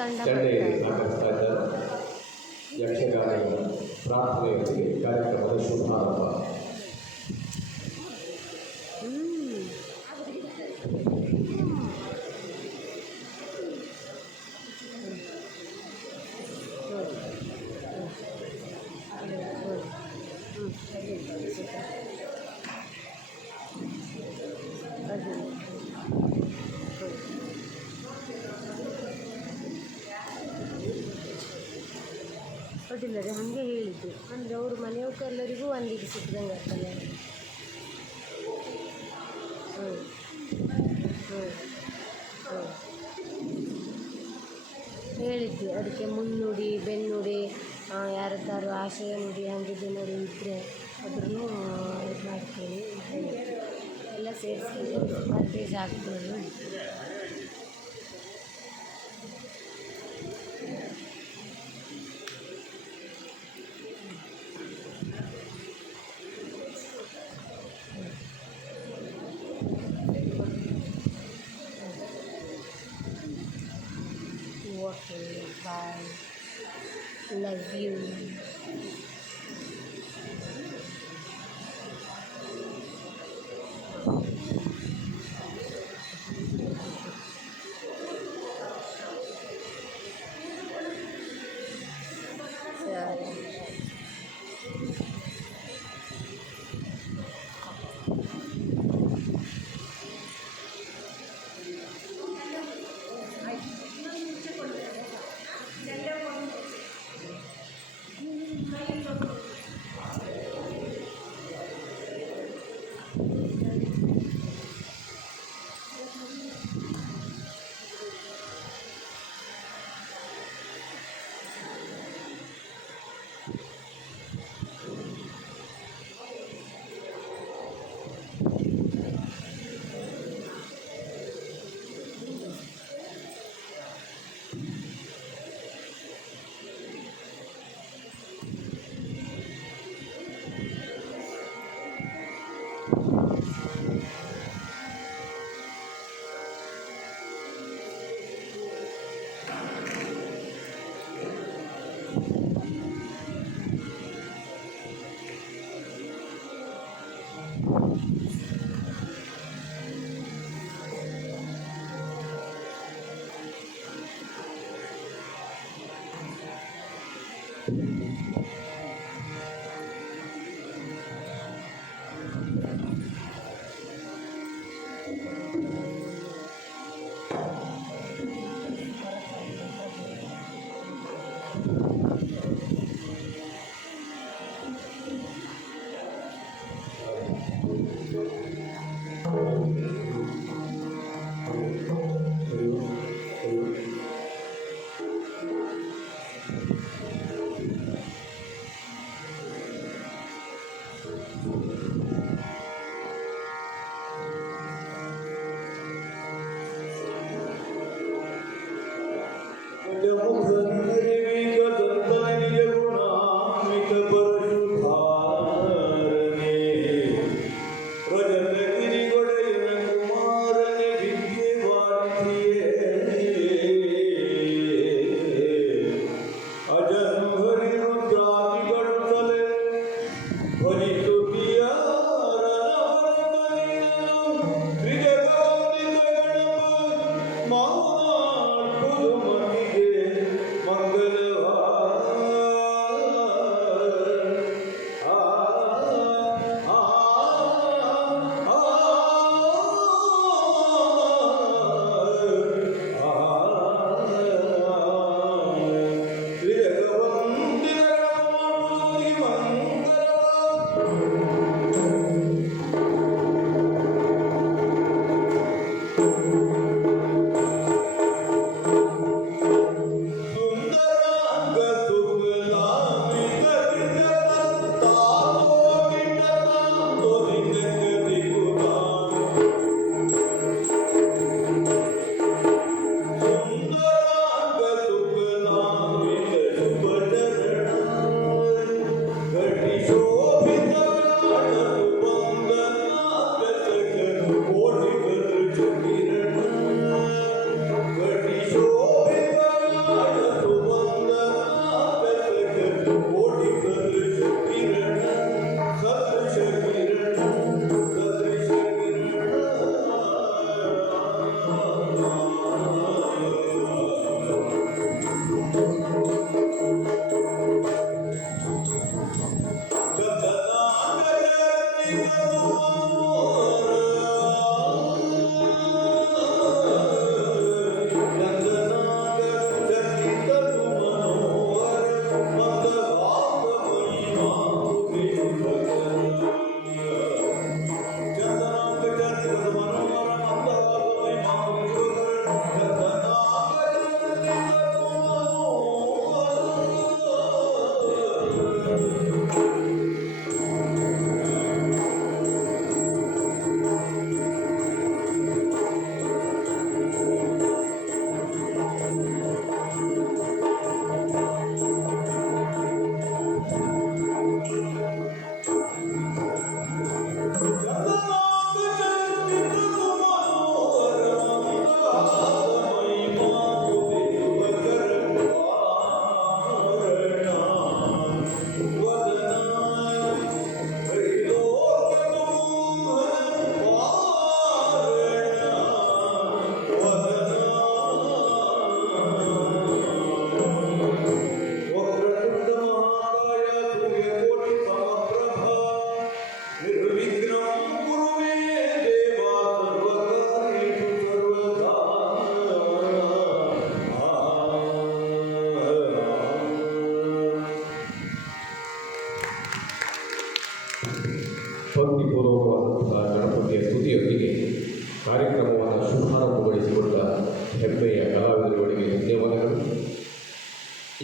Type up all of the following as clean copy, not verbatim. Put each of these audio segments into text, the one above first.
ಚಂಡೆಯಲ್ಲಿ ಆಚರಿಸ್ತಾ ಇದ್ದಾರೆ. ಯಕ್ಷಗಾನ ಪ್ರಾರ್ಥನೆಯೊಂದಿಗೆ ಕಾರ್ಯಕ್ರಮದ ಶುಭಾರಂಭ. ಅದಿಲ್ಲದೆ ಹಾಗೆ ಹೇಳಿದ್ದು ಅಂದರೆ ಅವರು ಮನೆಯವಕ್ಕೆ ಎಲ್ಲರಿಗೂ ಒಂದಿಗೆ ಸಿಕ್ಕಿದಂಗೆ ಆಗ್ತಲ್ಲ. ಹೇಳಿದ್ವಿ ಅದಕ್ಕೆ ಮುನ್ನುಡಿ ಬೆನ್ನುಡಿ ಯಾರದ್ದಾರು ಆಶಯ ನುಡಿ ಹಂಗಿದ್ದು ನೋಡಿ ಇದ್ದರೆ ಅದ್ರೂ ಇದು ಮಾಡ್ತೀನಿ ಎಲ್ಲ ಸೇರಿಸ್ಕೊಂಡು ಅಡ್ವೈಸ್ ಆಗ್ಬೋದು. Okay, bye. Love you.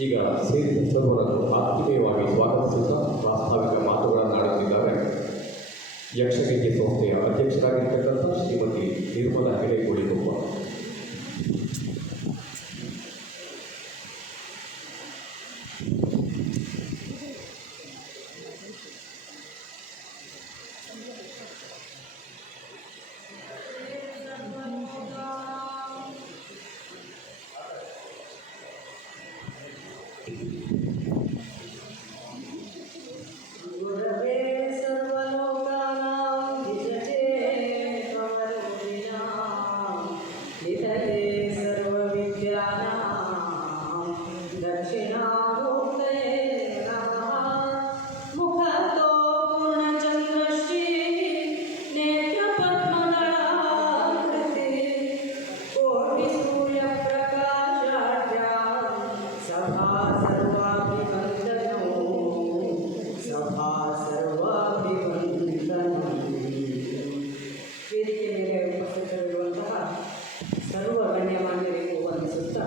ಈಗ ಸೇರಿದ ಸರ್ವರನ್ನು ಆತ್ಮೀಯವಾಗಿ ಸ್ವಾಗತಿಸುತ್ತಾ ಪ್ರಾಸ್ತಾವಿಕ ಮಾತುಗಳನ್ನಾಡುತ್ತಿದ್ದಾರೆ ಯಕ್ಷಗಂಗೆ ಸಂಸ್ಥೆಯ ಅಧ್ಯಕ್ಷರಾಗಿರ್ತಕ್ಕಂಥ ಶ್ರೀಮತಿ ನಿರ್ಮಲಾ ಹೆಡೆಗೋಳಿಗೊಪ್ಪ. ಸರ್ವ ಗಣ್ಯಮಾನ್ಯರಿಗೂ ವಂದಿಸುತ್ತಾ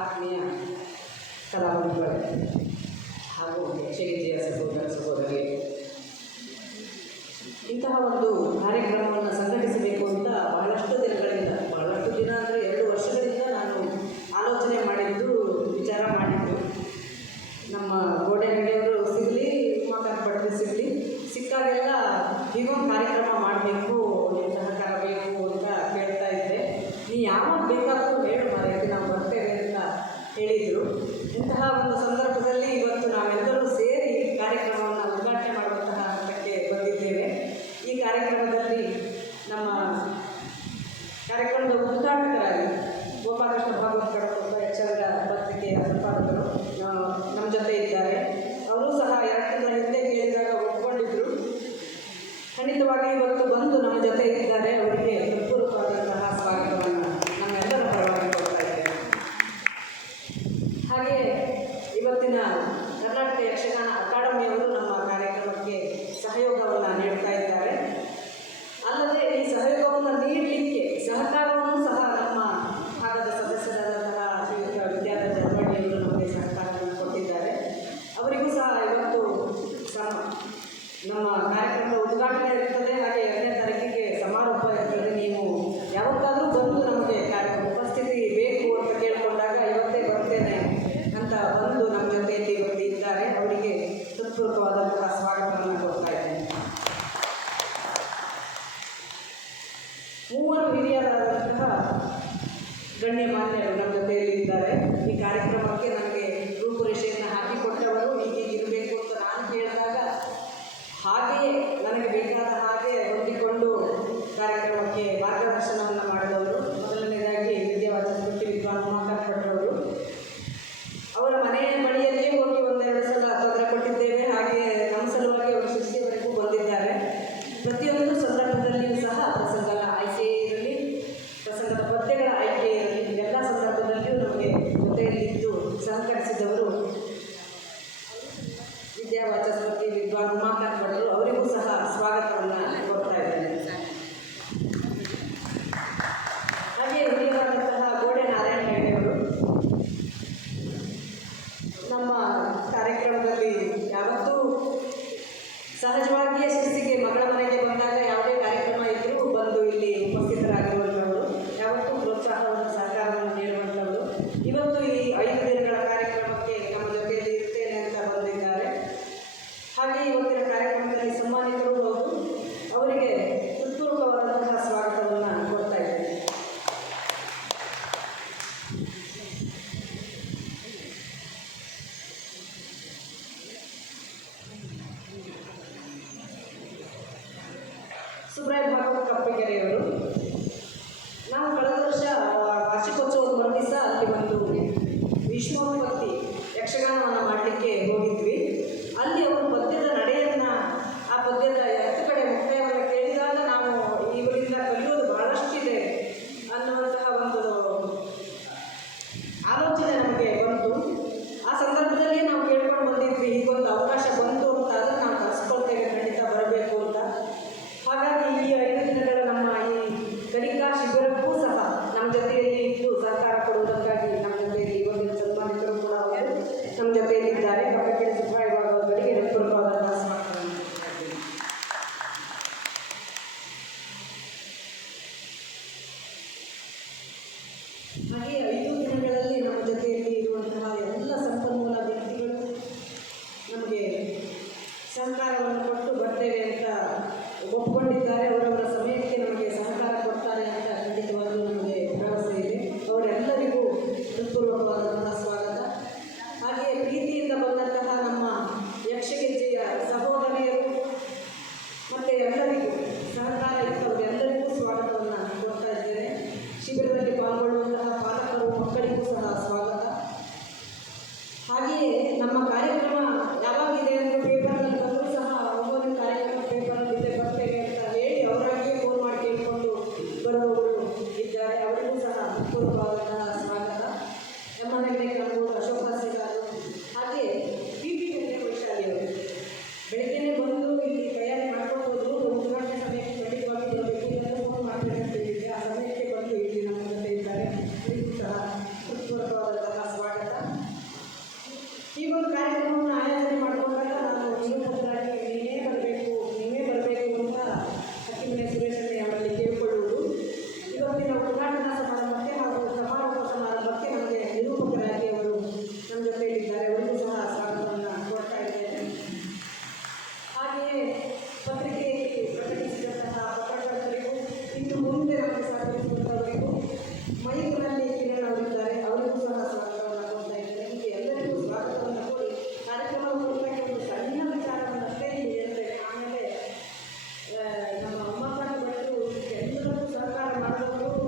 ಆತ್ಮೀಯ ಕಲಾವಿದರುಗಳೇ ಹಾಗೂ ಯಕ್ಷಗಂಗೆಯ ಸಹೋದರ ಸಹೋದರಿ, ಇಂತಹ ಒಂದು ಕಾರ್ಯಕ್ರಮವನ್ನು ಸಂಘಟಿಸಬೇಕು ಅಂತ ಬಹಳಷ್ಟು ದಿನ ಅಂದರೆ 2 ವರ್ಷಗಳಿಂದ ನಾನು ಆಲೋಚನೆ ಮಾಡಿದ್ದು, ವಿಚಾರ ಮಾಡಿದ್ದು. ನಮ್ಮ ಗೋಡೆಯವರು ಸಿಗಲಿ, ಉಮಾಕಾಂತ್ ಭಟ್ರು ಸಿಗಲಿ, ಸಿಕ್ಕಾಗೆಲ್ಲ ಹೀಗೊಂದು ಕಾರ್ಯಕ್ರಮ ಮಾಡಬೇಕು, ನಿಮ್ಮ ಸಹಕಾರ ಬೇಕು ಅಂತ ಕೇಳ್ತಾ ಇದ್ದೆ. ನೀ ಯಾವಾಗ ಬೇಕಾದರೂ ಹೇಳು ಮಾರೈತಿ, ನಾವು ಬರ್ತೇವೆ ಅಂತ ಹೇಳಿದರು. ಇಂತಹ ಒಂದು ಸಂದರ್ಭದಲ್ಲಿ ಇವತ್ತು ನಾವೆಲ್ಲರೂ ಸೇರಿ ಕಾರ್ಯಕ್ರಮವನ್ನು ಉದ್ಘಾಟನೆ ಮಾಡುವಂತಹ ಹಂತಕ್ಕೆ ಬಂದಿದ್ದೇವೆ. ಈ ಕಾರ್ಯಕ್ರಮದಲ್ಲಿ ನಮ್ಮ ಕಾರ್ಯಕ್ರಮದ ಉದ್ಘಾಟಕರಾಗಿ ಗೋಪಾಲಕೃಷ್ಣ ಭಾಗವತ್ ಕಡಪ ಯಕ್ಷಗಾನ ಪತ್ರಿಕೆಯ ಸಂಪಾದಕರು ನಮ್ಮ ಜೊತೆ ಇದ್ದಾರೆ. ಅವರು ಸಹ 2 ತಿಂಗಳ ಹಿಂದೆ ಕೇಳಿದಾಗ ಒಪ್ಪಿಕೊಂಡಿದ್ದರು. ಖಂಡಿತವಾಗಿ ಇವತ್ತು ಬಂದು ನಮ್ಮ ಜೊತೆ ಇದ್ದಾರೆ. ಅವರಿಗೆ ಹೃತ್ಪೂರ್ವಕವಾದಂತಹ ಸ್ವಾಗತವನ್ನು ನಮ್ಮೆಲ್ಲರ ಪರವಾಗಿ ಕೊಡ್ತಾ ಇದ್ದೇವೆ. ಹಾಗೆ ಇವತ್ತಿನ ಕರ್ನಾಟಕ ಯಕ್ಷಗಾನ ಅಕಾಡೆಮಿಯವರು ನಮ್ಮ ಕಾರ್ಯಕ್ರಮಕ್ಕೆ ಸಹಯೋಗವನ್ನು ನೀಡ್ತಾ ಇದ್ದಾರೆ. ಅಲ್ಲದೆ ಈ ಸಹಯೋಗವನ್ನು ನೀಡಲಿಕ್ಕೆ ಸಹಕಾರವನ್ನು ಸಹ ನಮ್ಮ ಭಾಗದ ಸದಸ್ಯರಾದಂತಹ ಶ್ರೀಯುತ ವಿದ್ಯಾಧರ ಜರ್ಮಣಿಯವರು ನಮಗೆ ಸಹಕಾರವನ್ನು ಕೊಟ್ಟಿದ್ದಾರೆ. ಅವರಿಗೂ ಸಹ ಇವತ್ತು ನಮ್ಮ ಕಾರ್ಯಕ್ರಮದ ಉದ್ಘಾಟನೆ ಇರ್ತದೆ, ಹಾಗೆ 2ನೇ ತಾರೀಕಿಗೆ ಸಮಾರೋಪ ಇರ್ತದೆ. ನೀವು ಯಾವತ್ತಾದರೂ ಬಂದು ನಮಗೆ ಉಪಸ್ಥಿತಿ ಬೇಕು ಅಂತ ಕೇಳಿಕೊಂಡಾಗ ಇವತ್ತೇ ಬರ್ತೇನೆ ಅಂತ ಬಂದು ನಮ್ಮ ಜೊತೆಯಲ್ಲಿ ಇವತ್ತು ಇದ್ದಾರೆ. ಅವರಿಗೆ ಹೃತ್ಪೂರ್ವಕವಾದಂತಹ ಸ್ವಾಗತವನ್ನು ಕೊಡ್ತಾ ಇದ್ದೇನೆ. 3 ಹಿರಿಯರಾದಂತಹ ಗಣ್ಯಮಾನ್ಯರು ನಮ್ಮ ಜೊತೆಯಲ್ಲಿ ಇದ್ದಾರೆ. ಈ ಕಾರ್ಯಕ್ರಮಕ್ಕೆ ನನಗೆ ರೂಪುರೇಷೆಯನ್ನು ಹಾಕಿಕೊಟ್ಟವರು, ಹೀಗಿರಬೇಕು ಅಂತ ನಾನು ಹೇಳಿದಾಗ ಹಾಗೆಯೇ ನನಗೆ ಬೇಕಾದ ಹಾಗೆ ಹೊಂದಿಕೊಂಡು ಕಾರ್ಯಕ್ರಮಕ್ಕೆ ಮಾರ್ಗದರ್ಶನವನ್ನು ಮಾಡಿದವರು. ಮೊದಲನೇದಾಗಿ ವಿದ್ಯಾವಾಚಸ್ಪತಿ ವಿದ್ವಾನ್ ಉಮಾಕಾಂತ್ ಭಟ್ರವರು. ಅವರ ಮನೆಯ ಬಳಿಯಲ್ಲೇ ಹೋಗಿ 1-2 ಸಲ ತೊಂದರೆ ಕೊಟ್ಟಿದ್ದೇವೆ. ಹಾಗೆ ನಮ್ಮ ಸಲುವಾಗಿ ಅವರು ಶಿಷ್ಯವರೆಗೂ ಬಂದಿದ್ದಾರೆ. ಪ್ರತಿಯೊಂದು ಸಂದರ್ಭದಲ್ಲಿಯೂ ಸಹ ಪ್ರಸಂಗದ ಆಯ್ಕೆ ಇರಲಿ, ಪ್ರಸಂಗದ ಪದ್ಯಗಳ ಆಯ್ಕೆ ಇರಲಿ, ಎಲ್ಲ ಸಂದರ್ಭದಲ್ಲಿಯೂ ನಮಗೆ ಜೊತೆಯಲ್ಲಿದ್ದು ಸಹಕರಿಸಿದವರು ವಿದ್ಯಾವಾಚಸ್ಪತಿ ವಿದ್ವಾನ್ ಉಮಾಕಾಂತ್ ಭಟ್ರು. ಅವರಿಗೂ ಸಹ ಸ್ವಾಗತವನ್ನು ಕೊಡ್ತಾ ಇದ್ದೇನೆ. ಹಾಗೆ ಹಿರಿಯರಾದಂತಹ ಗೋಡೆ ನಾರಾಯಣ ಹೆಗಡೆಯವರು ನಮ್ಮ ಕಾರ್ಯಕ್ರಮದಲ್ಲಿ ಯಾವತ್ತೂ ಸಹಜವಾಗಿಯೇ ಶಿಸ್ತಿಗೆ ಮಗಳ ಮನೆಗೆ ಬಂದಾಗ ಯಾವುದೇ ಕಾರ್ಯಕ್ರಮ ಇದ್ದರೂ ಬಂದು ಇಲ್ಲಿ ಉಪಸ್ಥಿತರಾಗಿರುವಂಥವರು, ಯಾವತ್ತೂ ಪ್ರೋತ್ಸಾಹವನ್ನು ಸಹಕಾರವನ್ನು ನೀಡುವಂಥವರು. ಇವತ್ತು ಈ 5 ದಿನಗಳ ಕಾರ್ಯಕ್ರಮಕ್ಕೆ ನಮ್ಮ ಜೊತೆಯಲ್ಲಿ ಇರ್ತೇನೆ ಅಂತ ಬಂದಿದ್ದಾರೆ. ಹಾಗೆ ಇವತ್ತಿನ ಕಾರ್ಯಕ್ರಮದಲ್ಲಿ ಸನ್ಮಾನಿತರು ಹೌದು. ಅವರಿಗೆ ಹೃತ್ಪೂರ್ವಕವಾದಂತಹ ಸ್ವಾಗತವನ್ನು ಕೊಡ್ತಾ ಇದ್ದೇನೆ. ಸುಬ್ರಾಯ ಭಾಗವತ್ ಕಪ್ಪಗೆರೆಯವರು, ನಾವು ಕಳೆದ ವರ್ಷ ವಾರ್ಷಿಕೋತ್ಸವದ ಮರುದಿವಸ ಅಲ್ಲಿ ಒಂದು ವಿಶ್ವೋತ್ಪತ್ತಿ ಯಕ್ಷಗಾನವನ್ನು ಮಾಡಲಿಕ್ಕೆ ಹೋಗಿದ್ವಿ. ಅಲ್ಲಿ ಅವರು ಪದ್ಯದ ನಡೆಯನ್ನು, ಆ ಪದ್ಯದ 10 ಕಡೆ ಮುಕ್ತಾಯವನ್ನು ಕೇಳಿದಾಗ ನಾವು ಇವರಿಂದ ಕಲಿಯೋದು ಬಹಳಷ್ಟಿದೆ ಅನ್ನುವಂತಹ ಒಂದು ಆಲೋಚನೆ ನಮಗೆ ಬಂತು. ಆ ಸಂದರ್ಭದಲ್ಲಿ ನಾವು ಕೇಳ್ಕೊಂಡು ಬಂದಿದ್ವಿ, ಹೀಗೊಂದು ಅವಕಾಶ ಬಂತು ಅಂತ, ಅದನ್ನು ನಾವು ಕಲಿಸ್ಕೊಳ್ತೇವೆ, ಖಂಡಿತ ಬರಬೇಕು ಅಂತ. ಹಾಗಾಗಿ ಈ 5 ದಿನಗಳ ನಮ್ಮ ಈ ಕಲಿಕಾ ಶಿಬಿರಕ್ಕೂ ಸಹ ನಮ್ಮ ಜೊತೆಯಲ್ಲಿ ಇದ್ದು ಸಹಕಾರ ಕೊಡುವುದಕ್ಕಾಗಿ ನಮ್ಮ ಜೊತೆಯಲ್ಲಿ ಇವತ್ತಿನ ಸನ್ಮಾನಿತರು ಕೂಡ ಅವರು ಸ್ವಾಗತ. ಹಾಗೆಯೇ ನಮ್ಮ ಕಾರ್ಯಕ್ರಮ ಯಾವಾಗಿದೆ ಅಂದರೆ ಪೇಪರ್ನಲ್ಲಿ ಬಂದರೂ ಸಹ ಒಬ್ಬೊಂದು ಕಾರ್ಯಕ್ರಮ ಪೇಪರಲ್ಲಿ ಇದೆ ಬರ್ತೇವೆ ಅಂತ ಹೇಳಿ ಅವರಾಗಿಯೇ ಫೋನ್ ಮಾಡಿ ಕೇಳಿಕೊಂಡು ಬರುವವರು ಇದ್ದಾರೆ. ಅವರಿಗೂ ಸಹ ಪೂರ್ವವಾದಂತಹ ಸ್ವಾಗತ. ಎಮ್ಮನಗರೆ ಕಲ್ಲೂರು ಅಶೋಕ ಸಿಗಾರು ಹಾಗೆ ಪಿ.ಪಿ. ವೈಶಾಲಿ ಅವರು ಬೆಳಗ್ಗೆನೇ ಬಂದು ಇಲ್ಲಿ ತಯಾರಿ ಮಾಡ್ಕೊಂಡು ಹೋದ್ರು. ಉದ್ಘಾಟನೆ ಸಮಯಕ್ಕೆ ಖಂಡಿತವಾಗಿ ಬರಬೇಕು ಇದನ್ನು ಫೋನ್ ಮಾಡಬೇಕು ಅಂತ ಹೇಳಿದೆ. ಆ ಸಮಯಕ್ಕೆ ಬಂದು ಇಲ್ಲಿ ನಮ್ಮ ಜೊತೆ ಇದ್ದಾರೆ. ಅವರಿಗೂ ಸಹ ಹೃತ್ಪೂರ್ವಕವಾದಂತಹ ಸ್ವಾಗತ. ಈ ಒಂದು ಕಾರ್ಯಕ್ರಮವನ್ನು ಆಯೋಜನೆ ಮಾಡಿಕೊಂಡಾಗ ನಾನು ನಿರೂಪಕರಾಗಿ ನೀವೇ ಬರಬೇಕು ಅಂತ ಹಕ್ಕಿಮನೆ ಸುರೇಶನ್ನೇ ಅವರಲ್ಲಿ ಕೇಳಿಕೊಳ್ಳುವುದು. ಇವತ್ತಿನ ಉದ್ಘಾಟನಾ ಸಮಾರಂಭಕ್ಕೆ ಹಾಗೂ ಸಮಾರೋಪ ಸಮಾರಂಭಕ್ಕೆ ನಮಗೆ ನಿರೂಪಕರಾಗಿ ಅವರು ನಮ್ಮ ಜೊತೆಯಲ್ಲಿದ್ದಾರೆ. ಅವರಿಗೂ ಸಹ ಸ್ವಾಗತವನ್ನು ಕೊಡ್ತಾ ಇದ್ದೇನೆ. ಹಾಗೆಯೇ ಪತ್ರಿಕೆಯಲ್ಲಿ ಪ್ರಕಟಿಸಿದಂತಹ ಪತ್ರಕರ್ತರಿಗೂ ಇನ್ನು ಮುಂದೆ ನಮಗೆ ಸಹಕರಿಸುವಂಥವರಿಗೂ ಮೈಕ್ನಲ್ಲಿ ಕಿರಣ್ ಅವರಿದ್ದಾರೆ. ಅವರಿಗೂ ಸಹ ಸ್ವಾಗತವನ್ನು ಕೊಡ್ತಾ ಇದ್ದೇನೆ. ಹೀಗೆ ಎಲ್ಲರಿಗೂ ಸ್ವಾಗತವನ್ನು ಕೊಡಿ. ಕಾರ್ಯಕ್ರಮದ ಮೂಲಕ ಒಂದು ಸಣ್ಣ ವಿಚಾರವನ್ನು ಅಷ್ಟೇ ಹೇಳ್ತೇನೆ. ಆಮೇಲೆ ನಮ್ಮ ಅಮ್ಮಕ್ಕನ ಭಟ್ರು ಎಲ್ಲರಿಗೂ ಸಹಕಾರ ಮಾಡುವವರು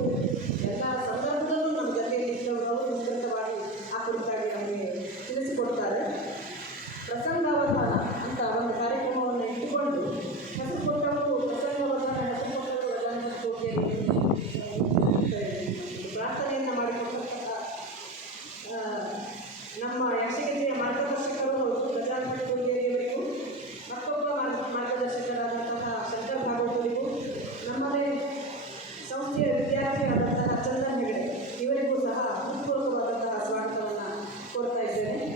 ಎಲ್ಲ ಸಂದರ್ಭದಲ್ಲೂ ನಮ್ಮ ಜೊತೆಯಲ್ಲಿ ಇದ್ದವರು ಅವರು ವಿಸ್ತೃತವಾಗಿ ಆ ಕುರಿತಾಗಿ ನಮಗೆ ತಿಳಿಸಿಕೊಡ್ತಾರೆ. ಪ್ರಸಂಗಾವಧಾನ ಅಂತ ಒಂದು ಕಾರ್ಯಕ್ರಮವನ್ನು ಇಟ್ಟುಕೊಂಡು ಹೆಸರು ಕೊಟ್ಟವರು ಪ್ರಸಂಗಾವಧಾನ ಹೆಸರು ಕೊಟ್ಟವರು ಗಜಾನನ ಕೋಟೆಯಲ್ಲಿ ಪ್ರಾರ್ಥನೆಯನ್ನು ಮಾಡಿಕೊಟ್ಟಂತಹ ನಮ್ಮ ಯಕ್ಷಗೀತೆಯ ಮಾರ್ಗದರ್ಶಕರು ಗಜಾನನ ಕೋಟೆಯವರಿಗೂ ಮತ್ತೊಬ್ಬ ಮಾರ್ಗದರ್ಶಕರಾದಂತಹ ಶಂಕರ್ ಭಾಗವತರಿಗೂ ನಮ್ಮದೇ ಸಂಸ್ಥೆಯ ವಿದ್ಯಾರ್ಥಿಯಾದಂತಹ ಚಂದನ್ ಹೆಗಡೆ ಇವರಿಗೂ ಸಹ ಹೃತ್ಪೂರ್ವಕವಾದಂತಹ ಸ್ವಾಗತವನ್ನು ಕೋರ್ತಾ ಇದ್ದೇನೆ.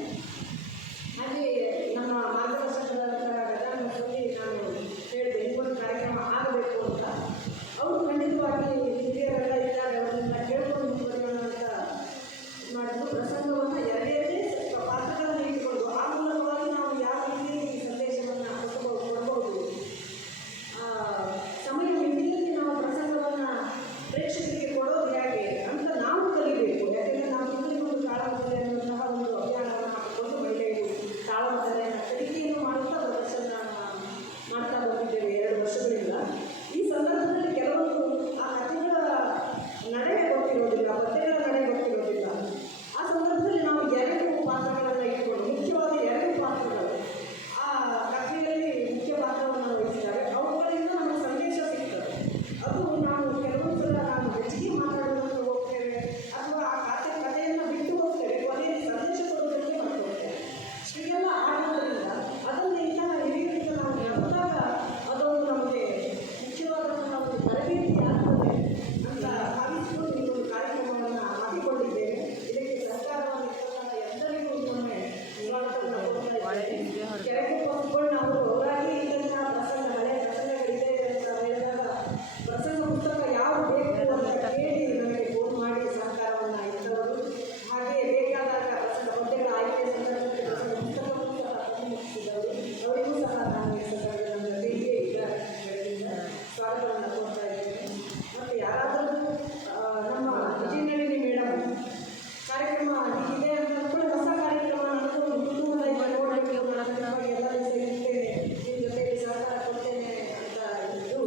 ಹಾಗೆಯೇ ನಮ್ಮ ಮಾರ್ಗದರ್ಶಕರಾದಂತಹ ಗಜಾನನಲ್ಲಿ ನಾನು ಹೇಳಿದೆ ಈ ಒಂದು ಕಾರ್ಯಕ್ರಮ ಆಗಬೇಕು ಅಂತ. ಅವರು ಖಂಡಿತವಾಗಿ ಹಿರಿಯರೆಲ್ಲ ಇದ್ದಾರೆ, ಅವರನ್ನ ಕೇಳ್ಕೊಂಡು ಮುಂದುವರಿಯೋಣ ಅಂತ ಮಾಡಿದ್ರು. ಪ್ರಸಂಗವನ್ನು ಎರಡೇ ಪಾತ್ರಗಳನ್ನು ಇಟ್ಟುಕೊಂಡು ಆ ಮೂಲಕವಾಗಿ ನಾವು ಯಾವ ರೀತಿ ಸಂದೇಶವನ್ನು ಕೊಡಬಹುದು, ಸಮಯ ಮಿತಿಯಲ್ಲಿ ನಾವು ಪ್ರಸಂಗವನ್ನು ಪ್ರೇಕ್ಷಕರಿಗೆ ಕೊಡೋದು ಹೇಗೆ ಅಂತ ನಾವು ಕಲಿಬೇಕು. ಯಾಕೆಂದರೆ ನಾವು ಇನ್ನೊಂದು ತಾಳಮದ್ದಲೆ ಅನ್ನುವಂತಹ ಒಂದು ಅಭಿಯಾನವನ್ನು ಹಾಕಿಕೊಂಡು ಮಹಿಳೆಯರು ತಾಳಮದ್ದಲೆಯನ್ನು ಕಲಿಕೆಯನ್ನು ಮಾಡುತ್ತಾ ಪ್ರದರ್ಶನ ಮಾಡ್ತಾ ಬಂದಿದ್ದೇವೆ 2 ವರ್ಷಗಳಿಂದ. ಈ ಸಂದರ್ಭದಲ್ಲಿ ಕೆಲವೊಂದು ಆ ಕಥೆಗಳ ನಡೆ ಗೊತ್ತಿರೋದಿಲ್ಲ, ಪದ್ಯಗಳ ನಡೆ ಗೊತ್ತಿರೋದಿಲ್ಲ. ಆ ಸಂದರ್ಭದಲ್ಲಿ ನಾವು 2 ಪಾತ್ರಗಳನ್ನು ಇಟ್ಕೊಂಡು ಮುಖ್ಯವಾದ 2 ಪಾತ್ರಗಳು ಆ ಕಥೆಯಲ್ಲಿ ಮುಖ್ಯ ಪಾತ್ರವನ್ನು ವಹಿಸಿದ್ದಾರೆ. ಅವುಗಳಿಂದ ನಮಗೆ ಸಂದೇಶ ಸಿಗ್ತದೆ. ಅದು ನಾವು ಕೆಲವೊಂದು ಸಲ ನಾವು ಹೆಚ್ಚಿಗೆ ಮಾತಾಡೋದಕ್ಕೆ ಹೋಗ್ತೇವೆ ಅಥವಾ ಆ ಕಥೆಯನ್ನು ಬಿಟ್ಟು ಹೋಗ್ತೇವೆ, ಕೊನೆಯಲ್ಲಿ ಸಂದೇಶ ಕೊಡೋದಕ್ಕೆ ಮಾಡ್ಕೊಳ್ತೇವೆ. ಇವೆಲ್ಲ ಆಗೋದ್ರಿಂದ ಅದನ್ನು ಇಂತಹ ಹಿರಿಯರಿಂದ ನಾವು ನಡೆದಾಗ ಅದೊಂದು ನಮಗೆ ಮುಖ್ಯವಾದಂತಹ ಒಂದು ತರಬೇತಿ ಆಗ್ತದೆ ಅಂತ ಭಾವಿಸಿಕೊಂಡು ಈ ಒಂದು ಕಾರ್ಯಕ್ರಮವನ್ನು ಹಾಕಿಕೊಂಡಿದ್ದೇವೆ. ಇದಕ್ಕೆ ಸಹಕಾರವನ್ನು ಎಲ್ಲರಿಗೂ ಒಮ್ಮೆ ಸ್ವಾಗತವನ್ನು ಕೊಡ್ತಾ ಇದ್ದೇನೆ. ಕೆಳಗೆ ಕೂತ್ಕೊಂಡು ನಾವು ಅವರಾಗಿ ಇದ್ದಂತಹ ಪ್ರಸಂಗ ಹಳೆಯ ಪ್ರಸಂಗಗಳಿದೆ ಅಂತ ಹೇಳಿದಾಗ ಪ್ರಸಂಗ ಪುಸ್ತಕ ಯಾವುದು ಬೇಕು ಅಂತ ಕೇಳಿ ನಮಗೆ ಫೋನ್ ಮಾಡಿ ಸಹಕಾರವನ್ನು ಇದ್ದವರು. ಹಾಗೆಯೇ ಬೇಕಾದಾಗ ಪ್ರಸಂಗ ಪದ್ಯಗಳ ಆಯ್ಕೆ ಸಂದರ್ಭದಲ್ಲಿ ಪ್ರಸಂಗ ಪುಸ್ತಕವನ್ನು ಸಹ ಮುಗಿಸಿದವರು. ಅವರಿಗೂ ಸಹ ನಾನು ಈ ಸಂದರ್ಭದಲ್ಲಿ ನಮ್ಮ ಜೊತೆಗೆ ಇದ್ದಾರೆ. ಬೆಳಗಿಂದ ಸ್ವಾಗತವನ್ನು ಕೊಡ್ತಾ ಇದ್ದೇನೆ. ಮತ್ತು ಯಾರಾದರೂ ನಮ್ಮ ವಿಜಯನಳಿನಿ ಮೇಡಮ್ ಕಾರ್ಯಕ್ರಮ ಹೀಗಿದೆ ಅಂತ ಅಂದ್ಕೊಂಡು ಹೊಸ ಕಾರ್ಯಕ್ರಮ ಅನ್ನೋದು ಒಂದು ಕುತೂಹಲ ನೋಡಲಿಕ್ಕೆ ನಾನು ಎಲ್ಲ ದಿವಸ ಇರ್ತೇನೆ, ನಿಮ್ಮ ಜೊತೆಯಲ್ಲಿ ಸಹಕಾರ ಕೊಡ್ತೇನೆ ಅಂತ ಇದ್ದು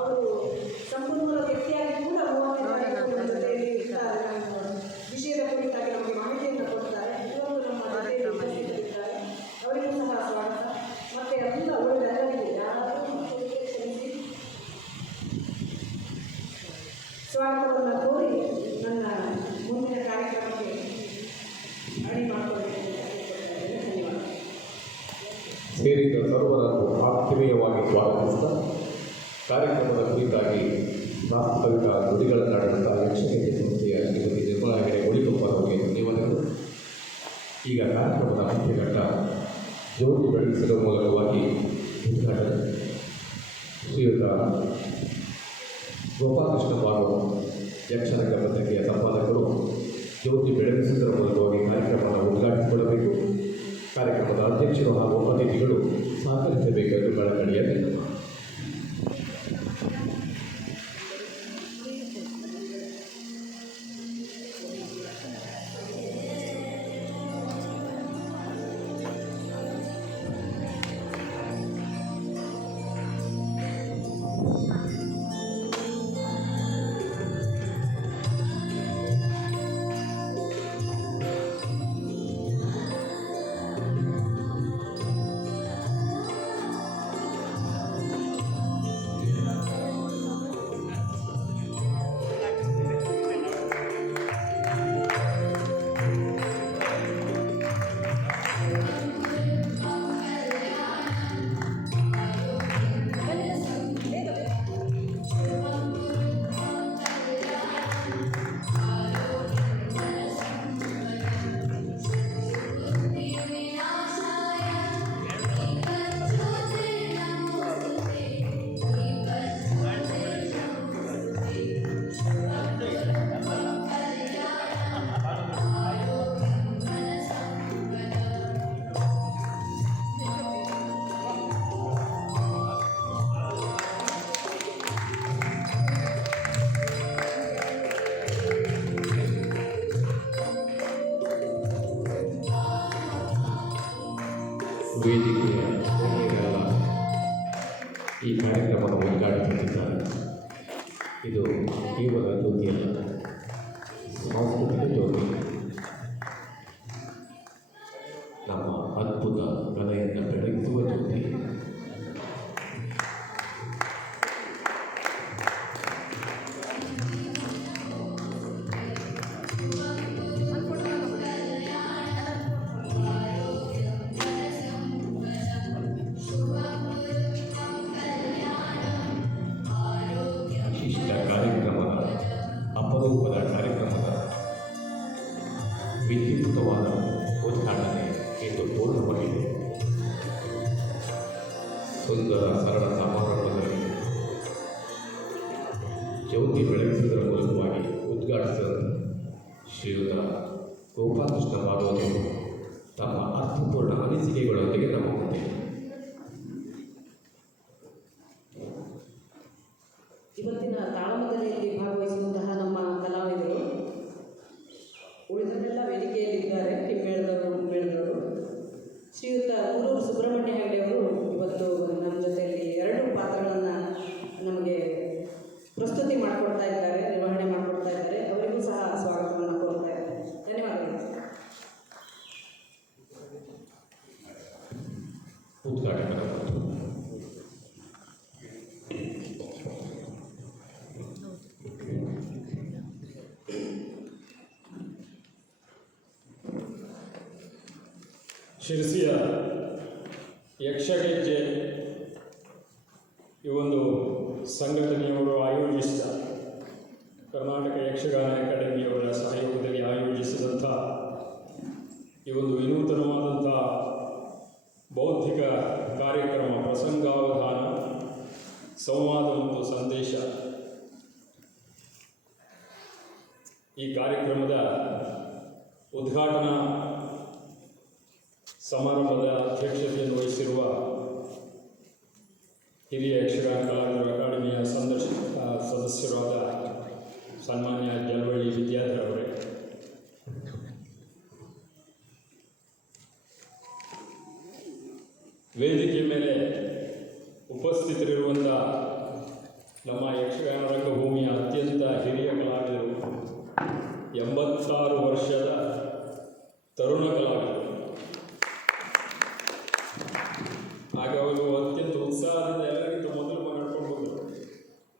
ಅವರು ಸಂಪನ್ಮೂಲ ವ್ಯಕ್ತಿಯಾಗಿ ಕೂಡ 30 ತಾರೀಕು ನಮ್ಮ ಜೊತೆಯಲ್ಲಿ ಇರ್ತಾರೆ. ನಮ್ಮ ವಿಷಯದ ಕುರಿತಾಗಿ ನಮಗೆ ಮಾಹಿತಿಯನ್ನು ಕೊಡ್ತಾರೆ. ಇವತ್ತು ನಮ್ಮ ಜೊತೆಯಲ್ಲಿ ಉಪಸ್ಥಿತರಿದ್ದಾರೆ. ಅವರಿಗೂ ಸಹ ಸ್ವಾಗತ. ಮತ್ತು ಎಲ್ಲ ಉಳಿದೆಲ್ಲರಿಗೂ ಯಾರಾದರೂ ಮಕ್ಕಳಿಗೆ ಕ್ಷಮಿಸಿ ಸ್ವಾಗತವನ್ನು ಕೋರಿ ನನ್ನ ಮುಂದಿನ ಕಾರ್ಯಕ್ರಮಕ್ಕೆ ಅಣಿ ಮಾಡಿಕೊಳ್ಳಬೇಕು ಅಂತ ಕೇಳ್ಕೊಳ್ತಾ ಇದ್ದೇನೆ. ಧನ್ಯವಾದ. ಸೇರಿದ ಸರ್ವರನ್ನು ಆತ್ಮೀಯವಾಗಿ ಸ್ವಾಗತಿಸಿದ ಕಾರ್ಯಕ್ರಮದ ಕುರಿತಾಗಿ ಪ್ರಾಸ್ತಾವಿಕ ನುಡಿಗಳನ್ನಾಡುತ್ತಾ ಯಕ್ಷಗೀತೆ ಸಂಸ್ಥೆಯ ಶ್ರೀಮತಿ ನಿರ್ಮಲಾ ಹೆಗಡೆ ಉಳಿಕೊಪ್ಪರ್ ಅವರಿಗೆ ಧನ್ಯವಾದಗಳು. ಈಗ ಕಾರ್ಯಕ್ರಮದ ಅಂತ್ಯಘಟ್ಟ ಜ್ಯೋತಿ ಬೆಳಗಿಸುವ ಮೂಲಕವಾಗಿ ಉದ್ಘಾಟನೆ ಶ್ರೀಯುತ ಗೋಪಾಲಕೃಷ್ಣ ಬಾಬು ಯಕ್ಷರಂಗ ಪತ್ರಿಕೆಯ ಸಂಪಾದಕರು ಜ್ಯೋತಿ ಬೆಳಗಿಸುವುದರ ಮೂಲಕವಾಗಿ ಕಾರ್ಯಕ್ರಮವನ್ನು ಉದ್ಘಾಟಿಸಿಕೊಳ್ಳಬೇಕು. ಕಾರ್ಯಕ್ರಮದ ಅಧ್ಯಕ್ಷರು ಹಾಗೂ ಅತಿಥಿಗಳು ಸಹಕರಿಸಬೇಕೆಂದು ಕಳಕಳಿಯಲ್ಲಿ ವೇದಿಕೆಯ ಗಣ್ಯರೆಲ್ಲ ಈ ಕಾರ್ಯಕ್ರಮವನ್ನು ಉದ್ಘಾಟಿಸುತ್ತಿದ್ದಾರೆ. ಇದು ಕೇವಲ ಜ್ಯೋತಿಯಲ್ಲ, ಸಾಂಸ್ಕೃತಿಕ ಜ್ಯೋತಿ. ನಮ್ಮ ಅದ್ಭುತ ಕಲೆಯನ್ನು ಬೆಳಗಿಸುವ ಜ್ಯೋತಿ. ವಿಶಿಷ್ಟ ಕಾರ್ಯಕ್ರಮದ, ಅಪರೂಪದ ಕಾರ್ಯಕ್ರಮದ ವಿದ್ಯುಕ್ತವಾದ ಉದ್ಘಾಟನೆ ಇಂದು ಪೂರ್ಣಗೊಂಡಿದೆ. ಸುಂದರ ಸರಳ ಸಮಾರಂಭದಲ್ಲಿ ಜ್ಯೋತಿ ಬೆಳಗಿಸುವುದರ ಮೂಲಕವಾಗಿ ಉದ್ಘಾಟಿಸಿದ ಶ್ರೀಯುತ ಗೋಪಾಲಕೃಷ್ಣ ಭಾಗವತರು ತಮ್ಮ ಅರ್ಥಪೂರ್ಣ ಅನಿಸಿಕೆಗಳೊಂದಿಗೆ ನಮ್ಮ ಮುಂದೆ. ಇವತ್ತಿನ ತಾಳಮದ್ದಲೆಯಲ್ಲಿ ಭಾಗವಹಿಸುವಂತಹ ನಮ್ಮ ಕಲಾವಿದರು ಉಳಿದವರೆಲ್ಲ ವೇದಿಕೆಯಲ್ಲಿದ್ದಾರೆ. ಹಿಮ್ಮೇಳದವರು ಶ್ರೀಯುತ ಊರೂರು ಸುಬ್ರಹ್ಮಣ್ಯ ಹೆಗಡೆಯವರು ಇವತ್ತು ನಮ್ಮ ಜೊತೆಯಲ್ಲಿ 2 ಪಾತ್ರಗಳನ್ನು ನಮಗೆ ಪ್ರಸ್ತುತಿ ಮಾಡಿಕೊಡ್ತಾ ಇದ್ದಾರೆ, ನಿರ್ವಹಣೆ ಮಾಡಿಕೊಡ್ತಾ ಇದ್ದಾರೆ. ಅವರಿಗೂ ಸಹ ಸ್ವಾಗತವನ್ನು ಕೋರ್ತಾ ಇದ್ದಾರೆ. ಧನ್ಯವಾದಗಳು. ಉದ್ಘಾಟಕರ ಶಿರಸಿಯ ಯಕ್ಷಗೆಜ್ಜೆ ಈ ಒಂದು ಸಂಘಟನೆಯವರು ಆಯೋಜಿಸಿದ ಕರ್ನಾಟಕ ಯಕ್ಷಗಾನ ಅಕಾಡೆಮಿಯವರ ಸಹಯೋಗದಲ್ಲಿ ಆಯೋಜಿಸಿದಂಥ ಈ ಒಂದು ವಿನೂತನವಾದಂಥ ಬೌದ್ಧಿಕ ಕಾರ್ಯಕ್ರಮ ಪ್ರಸಂಗಾವಧಾನ, ಸಂವಾದ ಮತ್ತು ಸಂದೇಶ. ಈ ಕಾರ್ಯಕ್ರಮದ ಉದ್ಘಾಟನಾ ಸಮಾರಂಭದ ಅಧ್ಯಕ್ಷತೆಯನ್ನು ವಹಿಸಿರುವ ಹಿರಿಯ ಯಕ್ಷಗಾನ ಕಲಾವಿದರ ಅಕಾಡೆಮಿಯ ಸದಸ್ಯರಾದ ಸನ್ಮಾನ್ಯ ಜಲವಳ್ಳಿ ವಿದ್ಯಾಧರ್ ಅವರೇ, ವೇದಿಕೆ ಮೇಲೆ ಉಪಸ್ಥಿತರಿರುವಂಥ ನಮ್ಮ ಯಕ್ಷಗಾನ ರಂಗಭೂಮಿಯ ಅತ್ಯಂತ ಹಿರಿಯ ಕಲಾವಿದರು, 86 ವರ್ಷದ ತರುಣ ಕಲಾವಿದರು. ಆಗ ಅವರು ಅತ್ಯಂತ ಉತ್ಸಾಹದಿಂದ ಎಲ್ಲರಿಗಿಂತ ಮೊದಲು ನಡ್ಕೊಂಡು ಬಂದರು.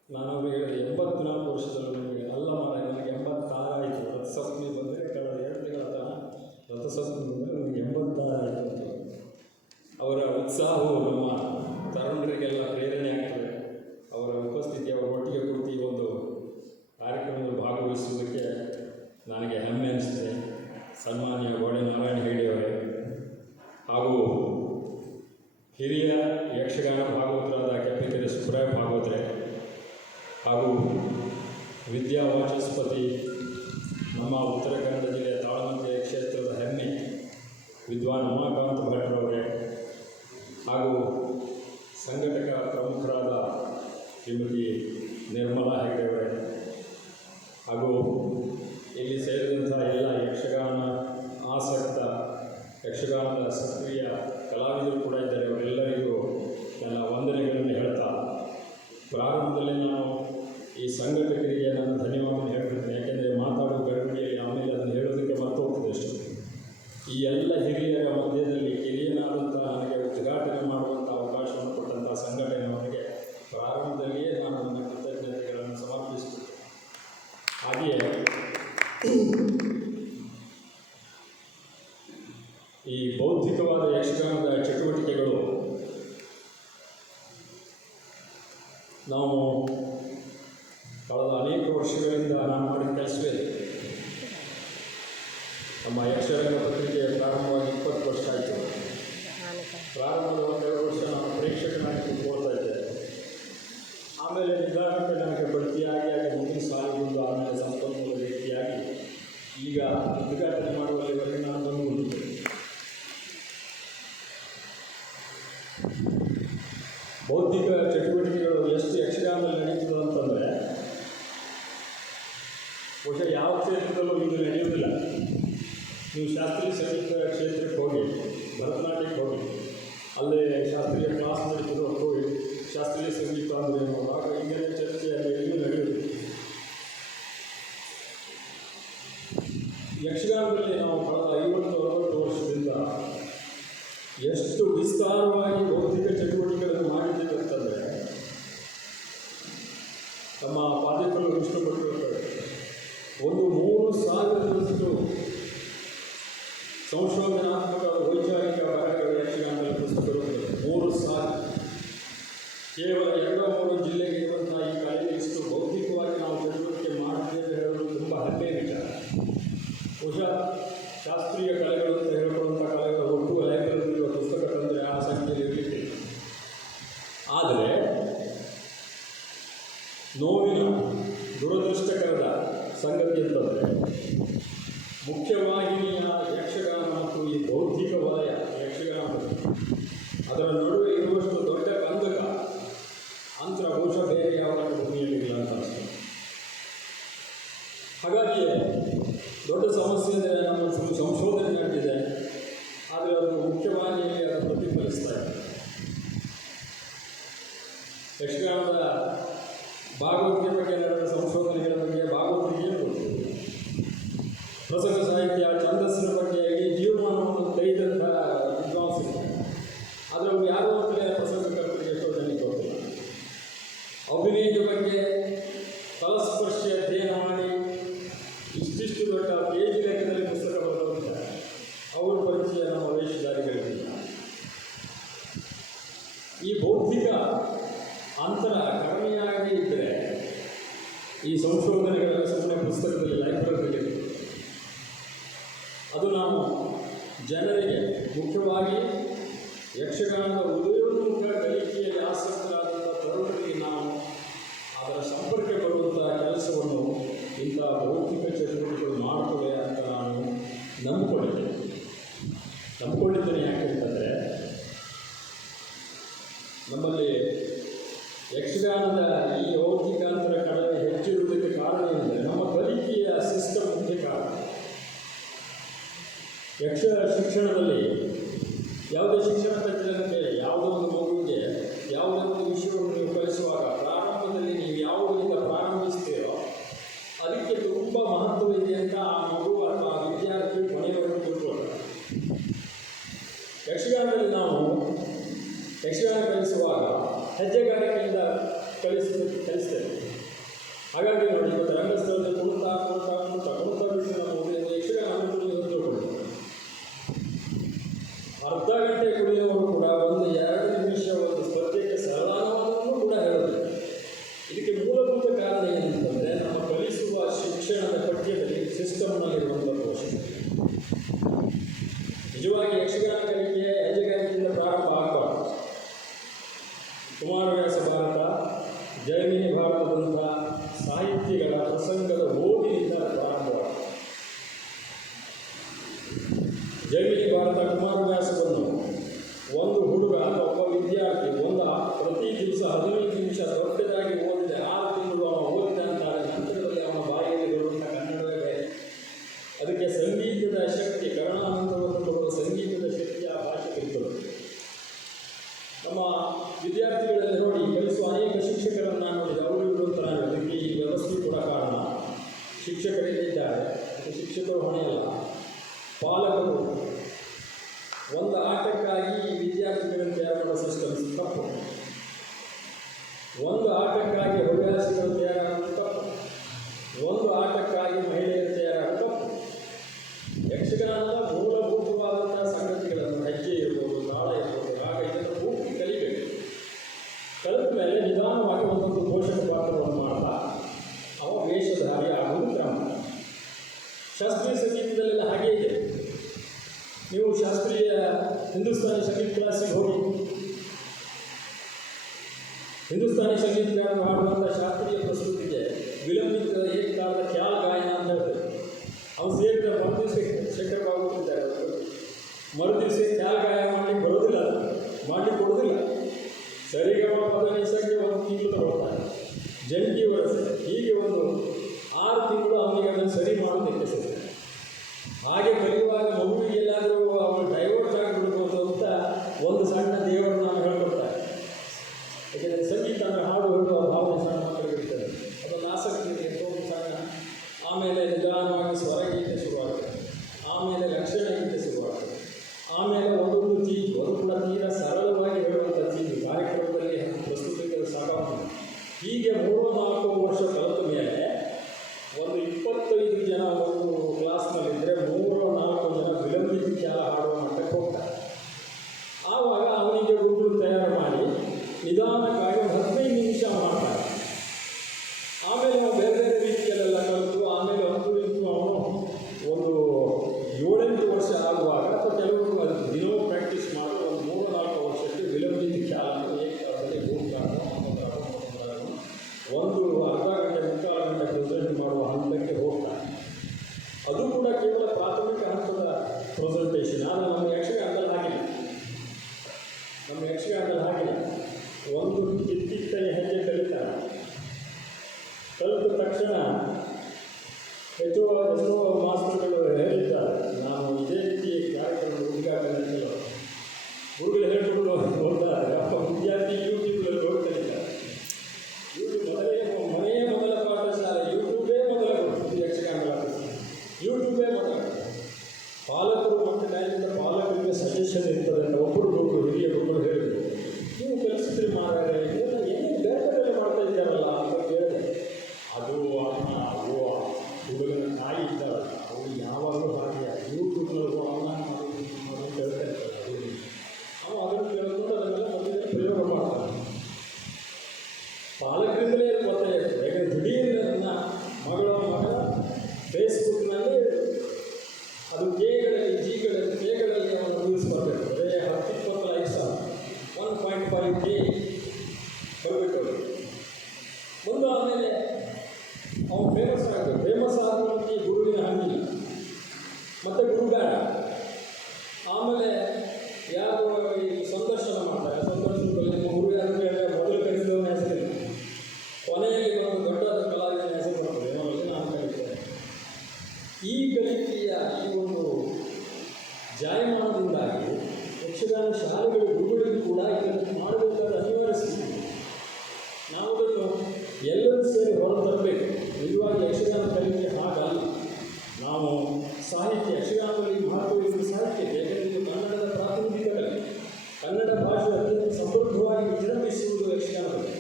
ನಾನು ಅವರಿಗೆ ಹೇಳಿದೆ, 84 ವರ್ಷದಲ್ಲೂ ನಿಮಗೆ ಅಲ್ಲ ಮಾರ, ನನಗೆ 86 ಆಯಿತು. ರಥಸಪ್ತಮಿ ಬಂದರೆ ಕಳೆದ 2 ತಿಂಗಳ ತನಕ ರಥಸಪ್ತಮಿ ಬಂದರೆ ನನಗೆ 86 ಆಯಿತು ಅಂತ. ಅವರ ಉತ್ಸಾಹವು ನಮ್ಮ ತರುಣರಿಗೆಲ್ಲ ಪ್ರೇರಣೆ ಆಗ್ತದೆ. ಅವರ ಉಪಸ್ಥಿತಿ, ಅವರ ಒಟ್ಟಿಗೆ ಕುರಿತು ಈ ಒಂದು ಕಾರ್ಯಕ್ರಮದಲ್ಲಿ ಭಾಗವಹಿಸುವುದಕ್ಕೆ ನನಗೆ ಹೆಮ್ಮೆ ಅನಿಸ್ತದೆ. ಸನ್ಮಾನ್ಯ ಗೋಡೆ ನಾರಾಯಣ ಹೆಗಡೆಯವರೇ ಹಾಗೂ ಹಿರಿಯ ಯಕ್ಷಗಾನ ಭಾಗವತರಾದ ಕೆಪಿಕೆರೆ ಸುಬ್ರಾಯ ಭಾಗವತರೇ ಹಾಗೂ ವಿದ್ಯಾವಾಚಸ್ಪತಿ, ನಮ್ಮ ಉತ್ತರ ಕನ್ನಡ ಜಿಲ್ಲೆಯ ತಾಳಮದ್ದಲೆ ಕ್ಷೇತ್ರದ ಹೆಮ್ಮೆ ವಿದ್ವಾನ್ ಉಮಾಕಾಂತ ಭಟ್ರವರೇ ಹಾಗೂ ಸಂಘಟಕ ಪ್ರಮುಖರಾದ ಶ್ರೀಮತಿ ನಿರ್ಮಲಾ ಹೆಗಡೆಯವರೇ ಹಾಗೂ ಇಲ್ಲಿ ಸೇರಿದಂಥ ಎಲ್ಲ ಯಕ್ಷಗಾನ ಆಸಕ್ತ, ಯಕ್ಷಗಾನದ ಸಕ್ರಿಯ ಕಲಾವಿದರು ಕೂಡ ಇದ್ದಾರೆ. ಅವರೆಲ್ಲರಿಗೂ ನನ್ನ ವಂದನೆಗಳನ್ನು ಹೇಳ್ತಾ, ಪ್ರಾರಂಭದಲ್ಲಿ ನಾನು ಈ ಸಂಘಟಕರಿಗೆ ನನ್ನ ಧನ್ಯವಾದವನ್ನು ಹೇಳ್ಬಿಡ್ತೇನೆ. ಯಾಕೆಂದರೆ ಮಾತಾಡೋ ಗಡಿಬಿಡಿಯಲ್ಲಿ ಆಮೇಲೆ ಅದನ್ನು ಹೇಳೋದಕ್ಕೆ ಮರ್ತೋಗ್ತದೆ ಅಷ್ಟು. ಈ ಎಲ್ಲ ಹಿರಿಯರ ಮಧ್ಯದಲ್ಲಿ ಹಿರಿಯನಾದಂಥ ನನಗೆ ಉದ್ಘಾಟನೆ ಮಾಡುವಂಥ ಅವಕಾಶವನ್ನು ಕೊಟ್ಟಂಥ ಸಂಘಟನೆಯವರಿಗೆ ಪ್ರಾರಂಭದಲ್ಲಿಯೇ ನಾನು ನನ್ನ ಕೃತಜ್ಞತೆಗಳನ್ನು ಸಮರ್ಪಿಸುತ್ತೇನೆ. ಹಾಗೆಯೇ ಈ ಬೌದ್ಧಿಕವಾದ ಯಕ್ಷಗಾನದ ಚಟುವಟಿಕೆಗಳು ನಾವು ಕಳೆದ ಅನೇಕ ವರ್ಷಗಳಿಂದ ನಾನು ಮಾಡಿದ ಕೆಲಸವೇ. ನಮ್ಮ ಯಕ್ಷರಂಗ ಪತ್ರಿಕೆ ಪ್ರಾರಂಭವಾಗಿ 20 ವರ್ಷ ಆಯಿತು. ಪ್ರಾರಂಭದ 1-2 ವರ್ಷ ನಾನು ಪ್ರೇಕ್ಷಕನಾಗಿ ಕೂತ್ಕೊಳ್ತಾ ಇದ್ದೆ. ಆಮೇಲೆ ನಿಧಾನಕ್ಕೆ ನನಗೆ ಬಡ್ತಿಯಾಗಿ ಮುಂದಿನ ಸಾಲಿಗೊಂಡು, ಆಮೇಲೆ ಸಂಪನ್ಮೂಲ ವ್ಯಕ್ತಿಯಾಗಿ ಈಗ ಉದ್ಘಾಟನೆ ಮಾಡುವಲ್ಲಿವರೆಗೆ ನಾನು ಬಂದುಕೊಂಡಿದ್ದೆ. ಬೌದ್ಧಿಕ ಚಟುವಟಿಕೆಗಳು ಎಷ್ಟು ಯಕ್ಷಗಾನದಲ್ಲಿ ನಡೀತದೆ ಅಂತಂದರೆ, ಬಹುಶಃ ಯಾವ ಕ್ಷೇತ್ರದಲ್ಲೂ ಇದು ನಡೆಯುವುದಿಲ್ಲ. ನೀವು ಶಾಸ್ತ್ರೀಯ ಸಂಗೀತ ಕ್ಷೇತ್ರಕ್ಕೆ ಹೋಗಿ, ಭರತನಾಟ್ಯಕ್ಕೆ ಹೋಗಿ, ಅಲ್ಲೇ ಶಾಸ್ತ್ರೀಯ ಕ್ಲಾಸ್ ನಡೀತಿದ್ರು ಕೋವಿಡ್ ಶಾಸ್ತ್ರೀಯ ಸಂಗೀತ ಅಂದರೆ ಏನು ಆಗ ಈಗಿನ ಚರ್ಚೆ ಅಲ್ಲಿ ಎಲ್ಲಿಯೂ ನಡೆಯುವುದು. ಯಕ್ಷಗಾನದಲ್ಲಿ ನಾವು ಕಳೆದ 50-60 ವರ್ಷದಿಂದ ಎಷ್ಟು ವಿಸ್ತಾರವಾಗಿ ಬೌದ್ಧಿಕ ಚಟುವಟಿಕೆಗಳನ್ನು ಮಾಡಿದ್ದೇವೆ ಅಂತಂದರೆ ನಮ್ಮ ಪಾದಕರು ಇಷ್ಟಪಟ್ಟಿರುತ್ತಾರೆ. ಒಂದು 3,000ರಷ್ಟು ಸಂಶೋಧನಾತ್ಮಕ ವೈಚಾರಿಕ ಬರಹಗಳು ಯಕ್ಷಗಾನದಲ್ಲಿ ಪುಸ್ತಕಗಳು 3,000. ಕೇವಲ 2-3 ಜಿಲ್ಲೆಗೆ ಇರುವಂತಹ ಈ ಕಲೆಗೆ ಇಷ್ಟು ಬೌದ್ಧಿಕವಾಗಿ ನಾವು ಚಟುವಟಿಕೆ ಮಾಡಿದ್ದೇವೆ ಹೇಳೋದು ತುಂಬ ಹೆಮ್ಮೆಯ ವಿಚಾರ. ಬಹುಶಃ ಶಾಸ್ತ್ರೀಯ ಕಲೆಗಳು ಅಂತ ಹೇಳಿಕೊಳ್ಳುವಂಥ ಕಲೆಗಳ ಒಟ್ಟು ಲೈಬ್ರರಿ ಇರುವ ಪುಸ್ತಕ ತಂದರೆ ಆ ಸಂಖ್ಯೆಯಲ್ಲಿ ಇರಲಿಕ್ಕೆ. ಆದರೆ ನೋವಿನ ದುರದೃಷ್ಟಕರದ ಸಂಗತಿ ಅಂತಂದರೆ ಮುಖ್ಯವಾಹಿನಿಯ ಯಕ್ಷಗಾನ ಮತ್ತು ಈ ಬೌದ್ಧಿಕ ವಲಯ ಯಕ್ಷಗಾನದಲ್ಲಿ ಅದರ ನಡುವೆ ಇರುವಷ್ಟು ದೊಡ್ಡ ಕಂದಕ ಅಂತರ ಬಹುಶಃ ಬೇರೆ ಯಾವ ಭೂಮಿಯಲ್ಲಿಲ್ಲ ಅಂತ ಅನಿಸ್ತದೆ. ಹಾಗಾಗಿಯೇ ದೊಡ್ಡ ಸಮಸ್ಯೆ ಅಂದರೆ ನಮ್ಮ ಸಂಶೋಧನೆ ನಡೆದಿದೆ, ಆದರೆ ಅದು ಮುಖ್ಯವಾಹಿನಿಯಲ್ಲಿ ಅದು ಪ್ರತಿಫಲಿಸ್ತಾ ಇದೆ. ಯಕ್ಷಗಾನದ ಭಾಗವತಿಕೆ ಬಗ್ಗೆ ನಡೆದ ಸಂಶೋಧನೆಗಳ ಬಗ್ಗೆ ಭಾಗವತಿಗೆ ಏನು ಗೊತ್ತು? ಪ್ರಸಂಗ ಸಾಹಿತ್ಯ ಛಂದಸ್ಸಿನ ಬಗ್ಗೆ ಇಡೀ ಜೀವಮಾನವನ್ನು ತೆಗೆದಂಥ ವಿದ್ವಾಂಸರು, ಆದರೆ ಅವರು ಯಾರು ಅಂತಲೇ ಪ್ರಸಂಗಕರ್ತರಿಗೆ ಎಷ್ಟೋ ಜನಕ್ಕೆ ಗೊತ್ತಿಲ್ಲ. ಅಭಿನಯದ ಬಗ್ಗೆ ತಲಸ್ಪರ್ಶಿ ಅಧ್ಯಯನ ಮಾಡಿ ಇಷ್ಟಿಷ್ಟು ದೊಡ್ಡ ಪೇಜ್ ಲೆಕ್ಕದಲ್ಲಿ ಪುಸ್ತಕ ಬರೆದಿದ್ದಾರೆ. ಅವರ ಪರಿಚಯ ನಮ್ಮ ವೇಷಧಾರಿಗಳಿಗಿಲ್ಲ. ಈ ಬೌದ್ಧಿಕ ಅಂತರ ಕಡಿಮೆಯಾಗಿ ಇದ್ದರೆ ಈ ಸಂಶೋಧನೆಗಳ ಸುಮ್ಮನೆ ಪುಸ್ತಕದಲ್ಲಿ ಲೈಬ್ರರಿಯಲ್ಲಿ ಅದು ನಾವು ಜನರಿಗೆ ಮುಖ್ಯವಾಗಿ ಯಕ್ಷಗಾನದ ಉದಯೋನ್ಮುಖ ಕಲಿಕೆಯಲ್ಲಿ ಆಸಕ್ತರಾದಂಥ ತರುಣರಿಗೆ ನಾವು ಅದರ ಸಂಪರ್ಕ ಬರುವಂಥ ಕೆಲಸವನ್ನು ಇಂಥ ಬೌದ್ಧಿಕ ಚಟುವಟಿಕೆಗಳು ಮಾಡ್ತವೆ ಅಂತ ನಾನು ನಂಬಿಕೊಂಡಿದ್ದೇನೆ. ಯಾಕೆ ಅಂತಂದರೆ ನಮ್ಮಲ್ಲಿ ಯಕ್ಷಗಾನದ ಈ ಬೌದ್ಧಿಕಾಂತರ ಕಡಿಮೆ ಹೆಚ್ಚಿರುವುದಕ್ಕೆ ಕಾರಣ ಏನೆಂದರೆ ನಮ್ಮ ಕಲಿಕೆಯ ಸಿಸ್ಟಮ್ ಮುಖ್ಯ ಕಾರಣ. ಯಕ್ಷ ಶಿಕ್ಷಣದಲ್ಲಿ ಯಾವುದೇ ಶಿಕ್ಷಣ ತಜ್ಞರಿಗೆ ಯಾವುದೋ ಒಂದು ಮಗುವಿಗೆ ಯಾವುದೇ ಒಂದು ವಿಷಯವನ್ನು ನೀವು ಕಲಿಸುವಾಗ ಪ್ರಾರಂಭದಲ್ಲಿ ನೀವು ಯಾವುದರಿಂದ ಪ್ರಾರಂಭಿಸ್ತೀರೋ ಅದಕ್ಕೆ ತುಂಬ ಮಹತ್ವವಿದೆ ಅಂತ ಆ ಮಗು ಅಥವಾ ಆ ವಿದ್ಯಾರ್ಥಿ ಕೊನೆಯವರೆಗೂ ತಿಳ್ಕೊಳ್ತಾರೆ. ಯಕ್ಷಗಾನದಲ್ಲಿ ನಾವು ಯಕ್ಷಗಾನ ಕಲಿಸುವಾಗ ಹೆಜ್ಜೆಗಾರಿಕೆಯಿಂದ ಕಲಿಸ್ತೇವೆ. ಹಾಗಾಗಿ ನೋಡಿ, ಇವತ್ತು ರಂಗಸ್ಥಳದಲ್ಲಿ ಕುಣಿತ ಬಿಟ್ಟು ನಾವು ಯಕ್ಷಗಾನ ತಿಳ್ಕೊಂಡು ಅರ್ಧ ಗಂಟೆ ಕುಳಿಯುವವರು ಕೂಡ 1-2 ನಿಮಿಷ ಒಂದು ಸ್ಪರ್ಧೆಗೆ ಸರಳಾನವನ್ನು ಕೂಡ ಹೇಳೋದಿಲ್ಲ. ಇದಕ್ಕೆ ಮೂಲಭೂತ ಕಾರಣ ಏನಂತಂದರೆ ನಮ್ಮ ಕಲಿಸುವ ಶಿಕ್ಷಣದ ಪಠ್ಯದಲ್ಲಿ ಸಿಸ್ಟಮ್ನಲ್ಲಿರುವಂಥ ದೋಷ. ನಿಜವಾಗಿ ಯಕ್ಷಗಾನ ಕಲಿಕೆ ಹೆಜ್ಜೆಗಾರಿಕೆಯಿಂದ ಪ್ರಾರಂಭ ಆಗಬಾರ್ದು. ಕುಮಾರವ್ಯಾಸ ಭಾರತ, ಜೈಮಿನಿ ಭಾರತದಂಥ ಸಾಹಿತ್ಯಗಳ ಪ್ರಸಂಗದ ಓದಿನಿಂದ ಪ್ರಾರಂಭವಾಗಿದೆ. ಜೈಮಿನಿ ಭಾರತ ಕುಮಾರವ್ಯಾಸವನ್ನು ಒಂದು ಹುಡುಗ ಅಥವಾ ಒಬ್ಬ ವಿದ್ಯಾರ್ಥಿ ಪ್ರತಿ ದಿವಸ 15 ನಿಮಿಷ ದೊಡ್ಡದಾಗಿ ಓದಿದೆ. 6 ತಿಂಗಳು ಅವನು ಓದಿದ ಅಂತಾರೆ. ನಂತರದಲ್ಲಿ ಅವನ ಬಾಯಿಯಲ್ಲಿ ಬರುವಂಥ ಕನ್ನಡವೇ ಬೇರೆ. ಅದಕ್ಕೆ ಸಂಗೀತದ ಶಕ್ತಿ, ಕರುಣಾನಂದವನ್ನು ಕೊಡುವ ಸಂಗೀತದ ಶಕ್ತಿ ಆ ಭಾಷೆ ಇರ್ತದೆ. ನಮ್ಮ ವಿದ್ಯಾರ್ಥಿಗಳಲ್ಲಿ ನೋಡಿ, ಕಲಿಸುವ ಅನೇಕ ಶಿಕ್ಷಕರನ್ನು ನಾನು ನೋಡಿದೆ. ಅವರು ಇರುವಂಥ ಅದಕ್ಕೆ ಈ ವ್ಯವಸ್ಥೆ ಕೂಡ ಕಾರಣ. ಶಿಕ್ಷಕರಿದ್ದಾರೆ, ಅದಕ್ಕೆ ಶಿಕ್ಷಕರು ಹೊಣೆಯಲ್ಲ, ಪಾಲಕರು. ಒಂದು ಆಟಕ್ಕಾಗಿ ಈ ವಿದ್ಯಾರ್ಥಿಗಳನ್ನು ತಯಾರು ಮಾಡುವ ಸಿಸ್ಟಮ್ಸ್ ತಪ್ಪು. ಒಂದು ಆಟಕ್ಕಾಗಿ ಹವ್ಯಾಸಿಗಳು ತಯಾರಾಗೋದು ತಪ್ಪು. ಒಂದು ಆಟಕ್ಕಾಗಿ ಮಹಿಳೆಯರು ತಯಾರಾಗೋದು ತಪ್ಪು. ಯಕ್ಷಗಾನದ ಮೂಲಭೂತವಾದಂಥ ಸಂಗತಿಗಳನ್ನು ಹೆಜ್ಜೆ ಇರ್ಬೋದು, ತಾಳ ಇರ್ಬೋದು, ಆಗ ಇದನ್ನು ಪೂರ್ತಿ ಕಲಿಬೇಕು. ಕಲಿತ ಮೇಲೆ ನಿಧಾನವಾಗಿ ಒಂದೊಂದು ಪೋಷಕ ಪಾತ್ರವನ್ನು ಮಾಡ್ತಾ ಅವ ವೇಷಧಾರಿ ಆಗುವುದು ಕ್ರಮ. ಶಾಸ್ತ್ರೀಯ ಸಂಗೀತದಲ್ಲೆಲ್ಲ ಹಾಗೇ ಇದೆ. ನೀವು ಶಾಸ್ತ್ರೀಯ ಹಿಂದೂಸ್ತಾನಿ ಸಂಗೀತ ಕ್ಲಾಸಿಗೆ ಹೋಗಿ ಹಿಂದೂಸ್ತಾನಿ ಸಂಗೀತಗಾರರು ಹಾಡುವಂಥ ಶಾಸ್ತ್ರೀಯ ಪ್ರಸ್ತುತಿಗೆ ವಿಲಂಬಿತ ಏಕಕಾಲದ ಖ್ಯಾಲ್ ಗಾಯನ ಅಂತ ಹೇಳ್ತಾರೆ. ಅವ್ರು ಸೇರಿದ ಮರುದಿವಸಕ್ಕೆ ಶಂಕರ್ ಬಾಬು ಇದ್ದಾರೆ. ಮರುದಿವಸ ಖ್ಯಾಲ್ ಗಾಯನ ಮಾಡಲಿಕ್ಕೆ ಬರೋದಿಲ್ಲ, ಮಾಡಲಿಕ್ಕೆ ಕೊಡೋದಿಲ್ಲ. ಸರಿಗಮ ಪದನಿಸಕ್ಕೆ 1 ತಿಂಗಳು ತಗೊಳ್ತಾರೆ, ಜಂಟಿ ವರ್ಷ, ಹೀಗೆ ಒಂದು 6 ತಿಂಗಳು ಅವನಿಗೆ ಅದನ್ನು ಸರಿ ಮಾಡೋದಕ್ಕೆ ಸಿಗ್ತದೆ. ಹಾಗೆ ಕಲಿಯುವಾಗ ಮಗುವಿಗೆ ಎಲ್ಲಾದರೂ ಅವನು ಡೈವರ್ಟ್ ಆಗಿಬಿಡ್ಬೋದು ಅಂತ ಒಂದು ಸಣ್ಣ ಯಕ್ಷಗಾನ ಶಾಲೆಗಳು ಗುರುಗಳಿಗೂ ಕೂಡ ಇದನ್ನು ಮಾಡಬೇಕಾದ ಅನಿವಾರ್ಯ ಸ್ಥಿತಿ. ನಾವು ಅದನ್ನು ಎಲ್ಲರೂ ಸೇರಿ ಹೊರ ತರಬೇಕು. ನಿಜವಾಗಿ ಯಕ್ಷಗಾನ ಕಲಿಕೆ ಹಾಗಲ್ಲ. ನಾವು ಸಾಹಿತ್ಯ, ಯಕ್ಷಗಾನದಲ್ಲಿ ಮಹತ್ವವಿರುವ ಸಾಹಿತ್ಯ, ಯಾಕೆಂದರೆ ಇದು ಕನ್ನಡದ ಪ್ರಾತಿನಿಧಿಕ ಕಲೆ. ಕನ್ನಡ ಭಾಷೆ ಅತ್ಯಂತ ಸಮೃದ್ಧವಾಗಿ ವಿಜೃಂಭಿಸುವುದು ಯಕ್ಷಗಾನದಲ್ಲಿ.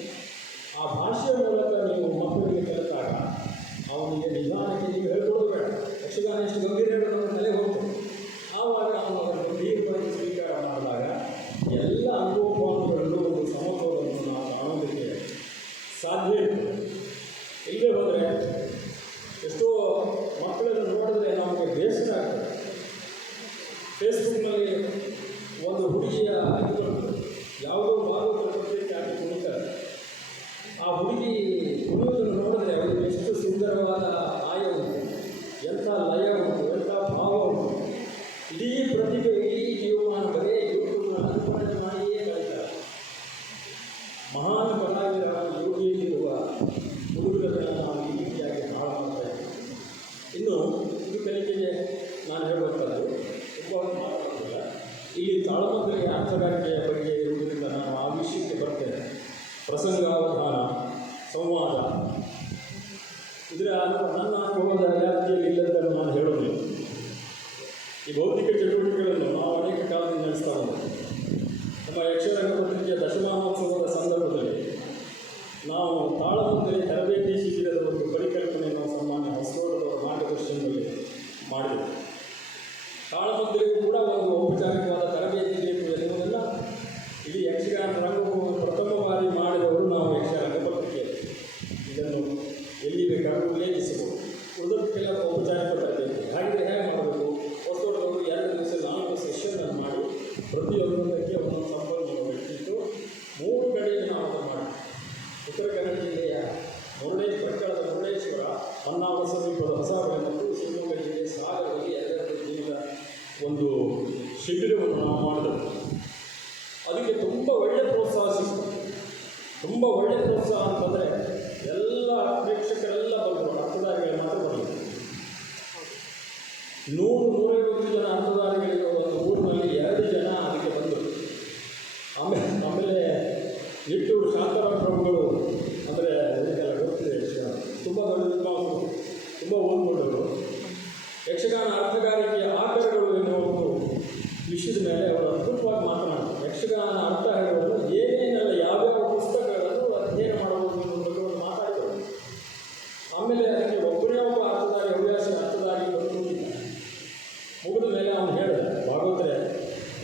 ಆ ಭಾಷೆಯ ಮೂಲಕ ನೀವು ಮಕ್ಕಳಿಗೆ ಕಲಿತಾಗ ಅವನಿಗೆ ನಿಧಾನಕ್ಕೆ ನೀವು ಹೇಳ್ಕೊಳ್ಳೋದು ಬೇಡ. ಯಕ್ಷಗಾನ ಎಷ್ಟು ಗಂಭೀರ ಹೇಳೋದು ತಲೆ ಹೋಗ್ತದೆ. ಆವಾಗ ಅವನು ಅದನ್ನು ಗಂಭೀರವಾಗಿ ಸ್ವೀಕಾರ ಮಾಡಿದಾಗ ಎಲ್ಲ ಅನುಭವಗಳಲ್ಲೂ ಒಂದು ಸಮತೋಲನವನ್ನು ನಾವು ಕಾಣೋದಕ್ಕೆ ಸಾಧ್ಯ ಇರ್ತದೆ. ಇಲ್ಲದೆ ಹೋದರೆ ಎಷ್ಟೋ ಮಕ್ಕಳನ್ನು ನೋಡಿದ್ರೆ ನಮಗೆ ಬೇಸರ ಆಗ್ತದೆ. ಫೇಸ್ಬುಕ್ನಲ್ಲಿ ಒಂದು ಹುಡುಗಿಯ ಯಾವುದೋ ಭಾಗವತರ ಪತ್ರಿಕೆ ಹಾಕಿ ಕುಣಿತಾರೆ. ಆ ಹುಡುಗಿ ಕುಣಿಯೋದನ್ನು ನೋಡಿದ್ರೆ ಅವರಿಗೆ ಎಷ್ಟು ಸುಂದರವಾದ ಆಯ ಉಂಟು, ಎಂಥ ಲಯ ಉಂಟು, ಎಂಥ ಭಾವ ಉಂಟು. ಇಡೀ ಪ್ರತಿಭೆ, ಇಡೀ ಜೀವಮಾನ ಬರೇ ಯೂಟ್ಯೂಬ್ನ ಅನುಕರಣೆ ಮಾಡಿಯೇ ಕಳೀತಾರೆ. ಮಹಾನ್ ಕಲಾವಿದರಾಗಿ ಯೋಗಿಯಲ್ಲಿರುವ ಹುಡುಗರನ್ನು ನಾವು ಈ ರೀತಿಯಾಗಿ ಹಾಳು ಮಾಡ್ತಾ ಇದ್ದೀವಿ. ಇನ್ನು ಇದು ಕಲಿಕೆಗೆ ನಾನು ಹೇಳುವಂಥದ್ದು ತುಂಬ ಮಾತಾಡೋದಿಲ್ಲ. ಇಲ್ಲಿ ತಾಳಮದ್ದಲೆಯ ಅರ್ಥಗಾರಿಕೆಯ ಬಗ್ಗೆ ಇರುವುದರಿಂದ ನಾನು ಆ ವಿಷಯಕ್ಕೆ ಬರ್ತೇನೆ. ಪ್ರಸಂಗಾವಧಾನ, ಸಂವಾದ, ಇದರ ನನ್ನ ಅನುಭವದ ವ್ಯಾಪ್ತಿಯಲ್ಲಿ ಇಲ್ಲದನ್ನು ನಾನು ಹೇಳೋದಿಲ್ಲ. ಈ ಭೌತಿಕ ಚಟುವಟಿಕೆಗಳನ್ನು ನಾವು ಅನೇಕ ಕಾಲದಿಂದ ನಡೆಸ್ತಾ ಹೋಗ್ತೇವೆ. ನಮ್ಮ ಯಕ್ಷರಂಗ ಪತ್ರಿಕೆಯ ದಶಮಾನೋತ್ಸವದ ಸಂದರ್ಭದಲ್ಲಿ ನಾವು ತಾಳಮದ್ದಲೆ ತರಬೇತಿ ಶಿಬಿರದ ಒಂದು ಪರಿಕಲ್ಪನೆಯನ್ನು ಸಾಮಾನ್ಯ ಹೊಸದವರ ಮಾರ್ಗದರ್ಶನದಲ್ಲಿ ಮಾಡಿದೆವು. ತಾಳಮದ್ದಲೆಗೂ ಕೂಡ ಒಂದು ಔಪಚಾರಿಕವಾದ ತರಬೇತಿ ಬೇಕು ಎನ್ನುವುದಲ್ಲ. ಇಡೀ ಯಕ್ಷಗಾನ ರಂಗಭೂಮಿ ಪ್ರಥಮ ಬಾರಿ ಮಾಡಿದವರು ನಾವು ಯಕ್ಷರಂಗ ಪತ್ರಿಕೆಯಲ್ಲಿ. ಇದನ್ನು ಎಲ್ಲಿ ಬೇಕಾದರೂ ಉಲ್ಲೇಖಿಸಬಹುದು. ಉಳಿದಕ್ಕೆಲ್ಲ ಔಪಚಾರಿಕ ತರಬೇತಿ. ಹಾಗಿದ್ರೆ ಹೇಗೆ ಮಾಡಬೇಕು? ಹೊಸದವರು 2 ದಿವಸ 4 ಸೆಷನ್ ಮಾಡಿ ಪ್ರತಿಯೊಂದಕ್ಕೆ ಒಂದೊಂದು ಸಂಪನ್ಮೂಲ ವ್ಯಕ್ತಿತ್ತು 3 ಕಡೆಗೆ ನಾವು ಅದನ್ನು ಮಾಡಿ ಉತ್ತರ ಕನ್ನಡ ಜಿಲ್ಲೆಯ ಭಟ್ಕಳದ ಮುರುಡೇಶ್ವರ, ಹೊನ್ನಾವರ ಸಮೀಪದ ಹೊಸಬಳೆ ಮತ್ತು ಶಿವಮೊಗ್ಗ ಜಿಲ್ಲೆಯ ಸಾಗರದಲ್ಲಿ 2 ದಿನದ ಒಂದು ಶಿಬಿರವನ್ನು ನಾವು ಮಾಡಿದೆವು. ಅದಕ್ಕೆ ತುಂಬ ಒಳ್ಳೆಯ ಪ್ರೋತ್ಸಾಹ ಸಿಕ್ತು. ತುಂಬ ಒಳ್ಳೆಯ ಪ್ರೋತ್ಸಾಹ ಅಂತಂದರೆ ಎಲ್ಲ ಪ್ರೇಕ್ಷಕರೆಲ್ಲ ಬಂದರು. ಅರ್ಥಧಾರಿಗಳು ಮಾತ್ರ ಬರಲಿಲ್ಲ. 100-150 ಜನ ಅರ್ಥಧಾರಿಗಳಿರುವ ಒಂದು ಊರಿನಲ್ಲಿ 2 ಜನ ಅದಕ್ಕೆ ಬಂದರು. ಆಮೇಲೆ ನಿಟ್ಟೂರು ಶಾಂತರಾಮ ಪ್ರಭುಗಳು, ಅಂದರೆ ಇದಕ್ಕೆಲ್ಲ ಗೊತ್ತಿದೆ, ಯಕ್ಷಗಾನ ತುಂಬ ದೊಡ್ಡ ವಿದ್ವಾಂಸರು, ತುಂಬ ಓದ್ಕೊಂಡವರು. ಯಕ್ಷಗಾನ ಅರ್ಥಗಾರಿಕೆಯ ಆಕರಗಳು ಎನ್ನುವ ಒಂದು ವಿಷಯದ ಮೇಲೆ ಅವರು ಅದ್ಭುತವಾಗಿ ಮಾತನಾಡ್ತಾರೆ. ಯಕ್ಷಗಾನ ಅರ್ಥ ಹೇಳುವುದು ಏನೇನೆಲ್ಲ ಯಾವ್ಯಾವ ಪುಸ್ತಕಗಳನ್ನು ಅಧ್ಯಯನ ಮಾಡಬಹುದು ಎನ್ನುವುದನ್ನು ಮಾತಾಡಿದರು. ಆಮೇಲೆ ಅದಕ್ಕೆ ಒಬ್ಬನೇ ಒಬ್ಬ ಅರ್ಥಧಾರಿ, ಅರ್ಥಧಾರಿ ಬಂದುಕೊಂಡಿದ್ದ. ಮುಗಿದ ಮೇಲೆ ಅವನು ಹೇಳಿದ, ಭಾಗವತರೆ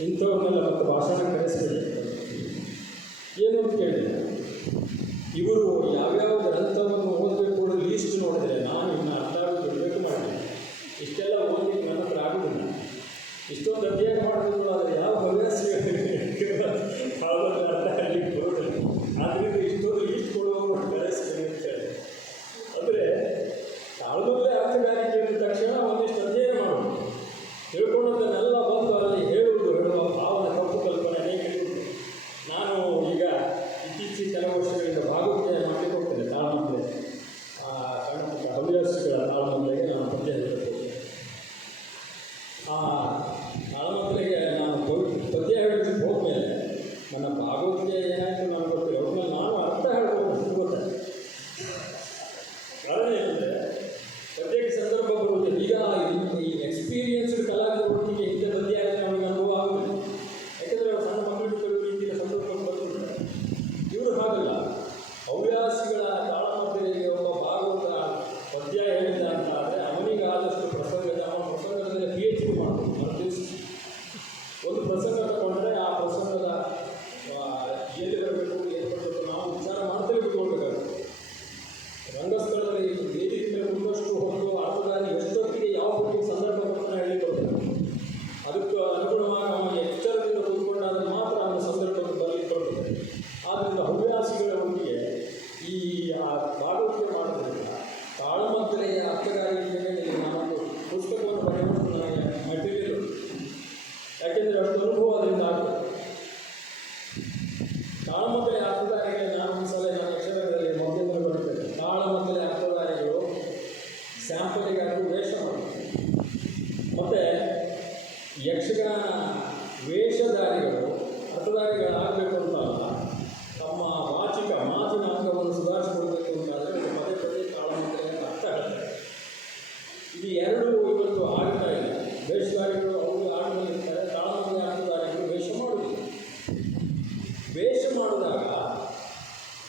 ಇಂಥವ್ರನ್ನೆಲ್ಲ ಮತ್ತು ಭಾಷಣ ಕರೆಸಬೇಡಿ. ಏನು ಅಂತ ಕೇಳಿದೆ. ಇವರು ಯಾವ್ಯಾವ ಗ್ರಂಥವನ್ನು ಓದಬೇಕು ಅನ್ನೋ ಲೀಸ್ಟ್ ನೋಡಿದರೆ ನಾನು ಇನ್ನು ಅರ್ಥ ಬಿಡಬೇಕು ಮಾಡಿದೆ. ಇಷ್ಟೆಲ್ಲ ಓದಲಿಕ್ಕೆ ನನ್ನ ಹತ್ರ ಆಗುವುದಿಲ್ಲ. ಇಷ್ಟೊಂದು ಅಧ್ಯಯನ ಮಾಡಬೇಕು ಆದರೆ ಯಾವ ಹವ್ಯಾಸ ಯಾವುದನ್ನು ಅರ್ಥ ಆಗಲಿಕ್ಕೆ ಬರೋದಿಲ್ಲ. ಆದ್ದರಿಂದ ಇಷ್ಟೊಂದು ಲೀಸ್ಟ್ ಕೊಡುವವರು ಕರೆಸ್ತೀನಿ ಅಂತ ಹೇಳಿ. ಅಂದರೆ ತಾಳಮದ್ದಲೆ ಅರ್ಥಗಾರಿಕೆ ಅಂದ ತಕ್ಷಣ ಒಂದಿಷ್ಟು ಅಧ್ಯಯನ ಮಾಡೋದು, ತಿಳ್ಕೊಂಡದ್ದನ್ನೆಲ್ಲ ಬಂದು ಅಲ್ಲಿ ಹೇಳುವ ಭಾವನೆ, ತಪ್ಪು ಕಲ್ಪನೆ ಅನೇಕ ಇರುತ್ತೆ. ನಾನು ಈಗ ಇತ್ತೀಚೆಗೆ ಕೆಲವು ವರ್ಷಗಳಿಂದ ಭಾಗವತ ಮಾಡಲಿಕ್ಕೆ ಹೋಗ್ತೇನೆ. ತಾಳಮದ್ದಲೆ ಸಣ್ಣ ಹವ್ಯಾಸಗಳ ತಾಳಮದ್ದಲೆಗೆ ನಾನು ಪದ್ಯ ಹೇಳಬೇಕು. ಆ ತಾಳಮದ್ದಲೆಗೆ ನಾನು ಪದ್ಯ ಹೇಳಲಿಕ್ಕೆ ಹೋದ್ಮೇಲೆ ನನ್ನ ಭಾಗವತಿಗೆ ಏನಾಯಿತು ನನಗೆ ಗೊತ್ತಿಲ್ಲ. ಒಟ್ನಲ್ಲಿ ನಾನು ಅರ್ಥ ಹೇಳ್ಬೋದು ಗೊತ್ತಾಯ್ತು. ಕಾರಣ ಏನಂದರೆ ಪದ್ಯಕ್ಕೆ ಸಂದರ್ಭ ಬರುವುದಿಲ್ಲ. ಈಗ ಈ ಎಕ್ಸ್ಪೀರಿಯನ್ಸ್ಡ್ ಕಲಾವಿದರೊಟ್ಟಿಗೆ ಇಂಥ ಪದ್ಯ ಆದರೆ ನಮಗೆ ಅನುಭವ ಆಗುವುದಿಲ್ಲ. ಯಾಕೆಂದರೆ ಅವರು ಸಣ್ಣ ಮಕ್ಕಳಿಗೆ ಕೆಲವು ರೀತಿಯ ಸಂದರ್ಭವನ್ನು ಬರ್ತಿರ್ತಾರೆ. ಇವರು ಹಾಗಲ್ಲ. ಹವ್ಯಾಸಿಗಳ ತಾಳಮದ್ದಲೆಗೆ ಒಬ್ಬ ಭಾಗವತ ಪದ್ಯ ಹೇಳಿದ ಅಂತ ಆದರೆ ಅವನಿಗೆ ಆದಷ್ಟು ಪ್ರಸಂಗದ ಪ್ರಸಂಗದಲ್ಲಿ PhD ಮಾಡಬೇಕು. ಮರುದಿವಸ ಒಂದು ಪ್ರಸಂಗ ತಗೊಂಡ್ರೆ ಆ ಪ್ರಸಂಗದ ಎಲ್ಲಿ ಬರಬೇಕು, ಏನು ಬರಬೇಕು ನಾವು ವಿಚಾರ ಮಾಡ್ತಲೇ ಬಿಟ್ಕೊಳ್ಬೇಕಾಗುತ್ತೆ. ರಂಗಸ್ಥಳದಲ್ಲಿ ವೇದಿಕೆ ಮೇಲೆ ಮುಂದಷ್ಟು ಹೊತ್ತು ಅರ್ಥಧಾರಿ ಎಷ್ಟೊತ್ತಿಗೆ ಯಾವ ಬಗ್ಗೆ ಸಂದರ್ಭ ಬರ್ತಾನೆ ಹೇಳಿಕೊಡ್ತಾರೆ. ಅದಕ್ಕೆ ಅನುಗುಣವಾಗಿ ಅವನಿಗೆ ಎಚ್ಚರದಿಂದ ಕೂತ್ಕೊಂಡಾಗ ಮಾತ್ರ ಅವನ ಸಂದರ್ಭವನ್ನು ಬರಲಿಕ್ಕೆ ಕೊಡ್ತಾರೆ. ಆದ್ದರಿಂದ ಹವ್ಯಾಸಿಗಳ ಒಟ್ಟಿಗೆ ಈ ಭಾಗವತಿಕೆ ಮಾಡೋದ್ರಿಂದ ತಾಳಮದ್ದಲೆಯ ಅರ್ಥಗಾರಿಕೆಯ ಮೇಲೆ ನಾನೊಂದು ಪುಸ್ತಕವನ್ನು ಬರೆಯುವುದು ನನಗೆ ಮೆಟೀರಿಯಲ್. ಯಾಕೆಂದರೆ ಅಷ್ಟು ಅನುಭವ ಅದರಿಂದ ಆಗ್ತದೆ. ತಾಳಮದ್ದಲೆ ಅರ್ಥಧಾರಿಗಳಿಗೆ ನಾನು ಒಂದ್ಸಲ ನಾನು ಯಕ್ಷರಂಗದಲ್ಲಿ ಮೊದಲೇ ಬರುತ್ತೇನೆ. ತಾಳಮದ್ದಲೆ ಅರ್ಥಧಾರಿಗಳು ಸ್ಯಾಂಪಲಿಗಾಗಿ ವೇಷ ಮಾಡ್ತಾರೆ. ಮತ್ತು ಯಕ್ಷಗಾನ ವೇಷಧಾರಿಗಳು ಅರ್ಥಧಾರಿಗಳಾಗಬೇಕು ಅಂತಲ್ಲ, ತಮ್ಮ ವಾಚಿಕ ಮಾತಿನ ಅಂಗವನ್ನು ಸುಧಾರಿಸಿಕೊಳ್ಬೇಕು ಅಂತಾದರೆ ಪದೇ ಪದೇ ತಾಳಮದ್ದಲೆ ಅರ್ಥ ಹೇಳ್ತಾರೆ. ಇದು ಎರಡು ಇವತ್ತು ಆಗ್ತಾ ಇಲ್ಲ. ವೇಷಧಾರಿಗಳು ಅವರು ಆಡುತ್ತಿರ್ತಾರೆ, ತಾಳಮದ್ದಲೆ ಅರ್ಥಧಾರಿಗಳು ವೇಷ ಮಾಡುವುದಿಲ್ಲ. ವೇಷ ಮಾಡಿದಾಗ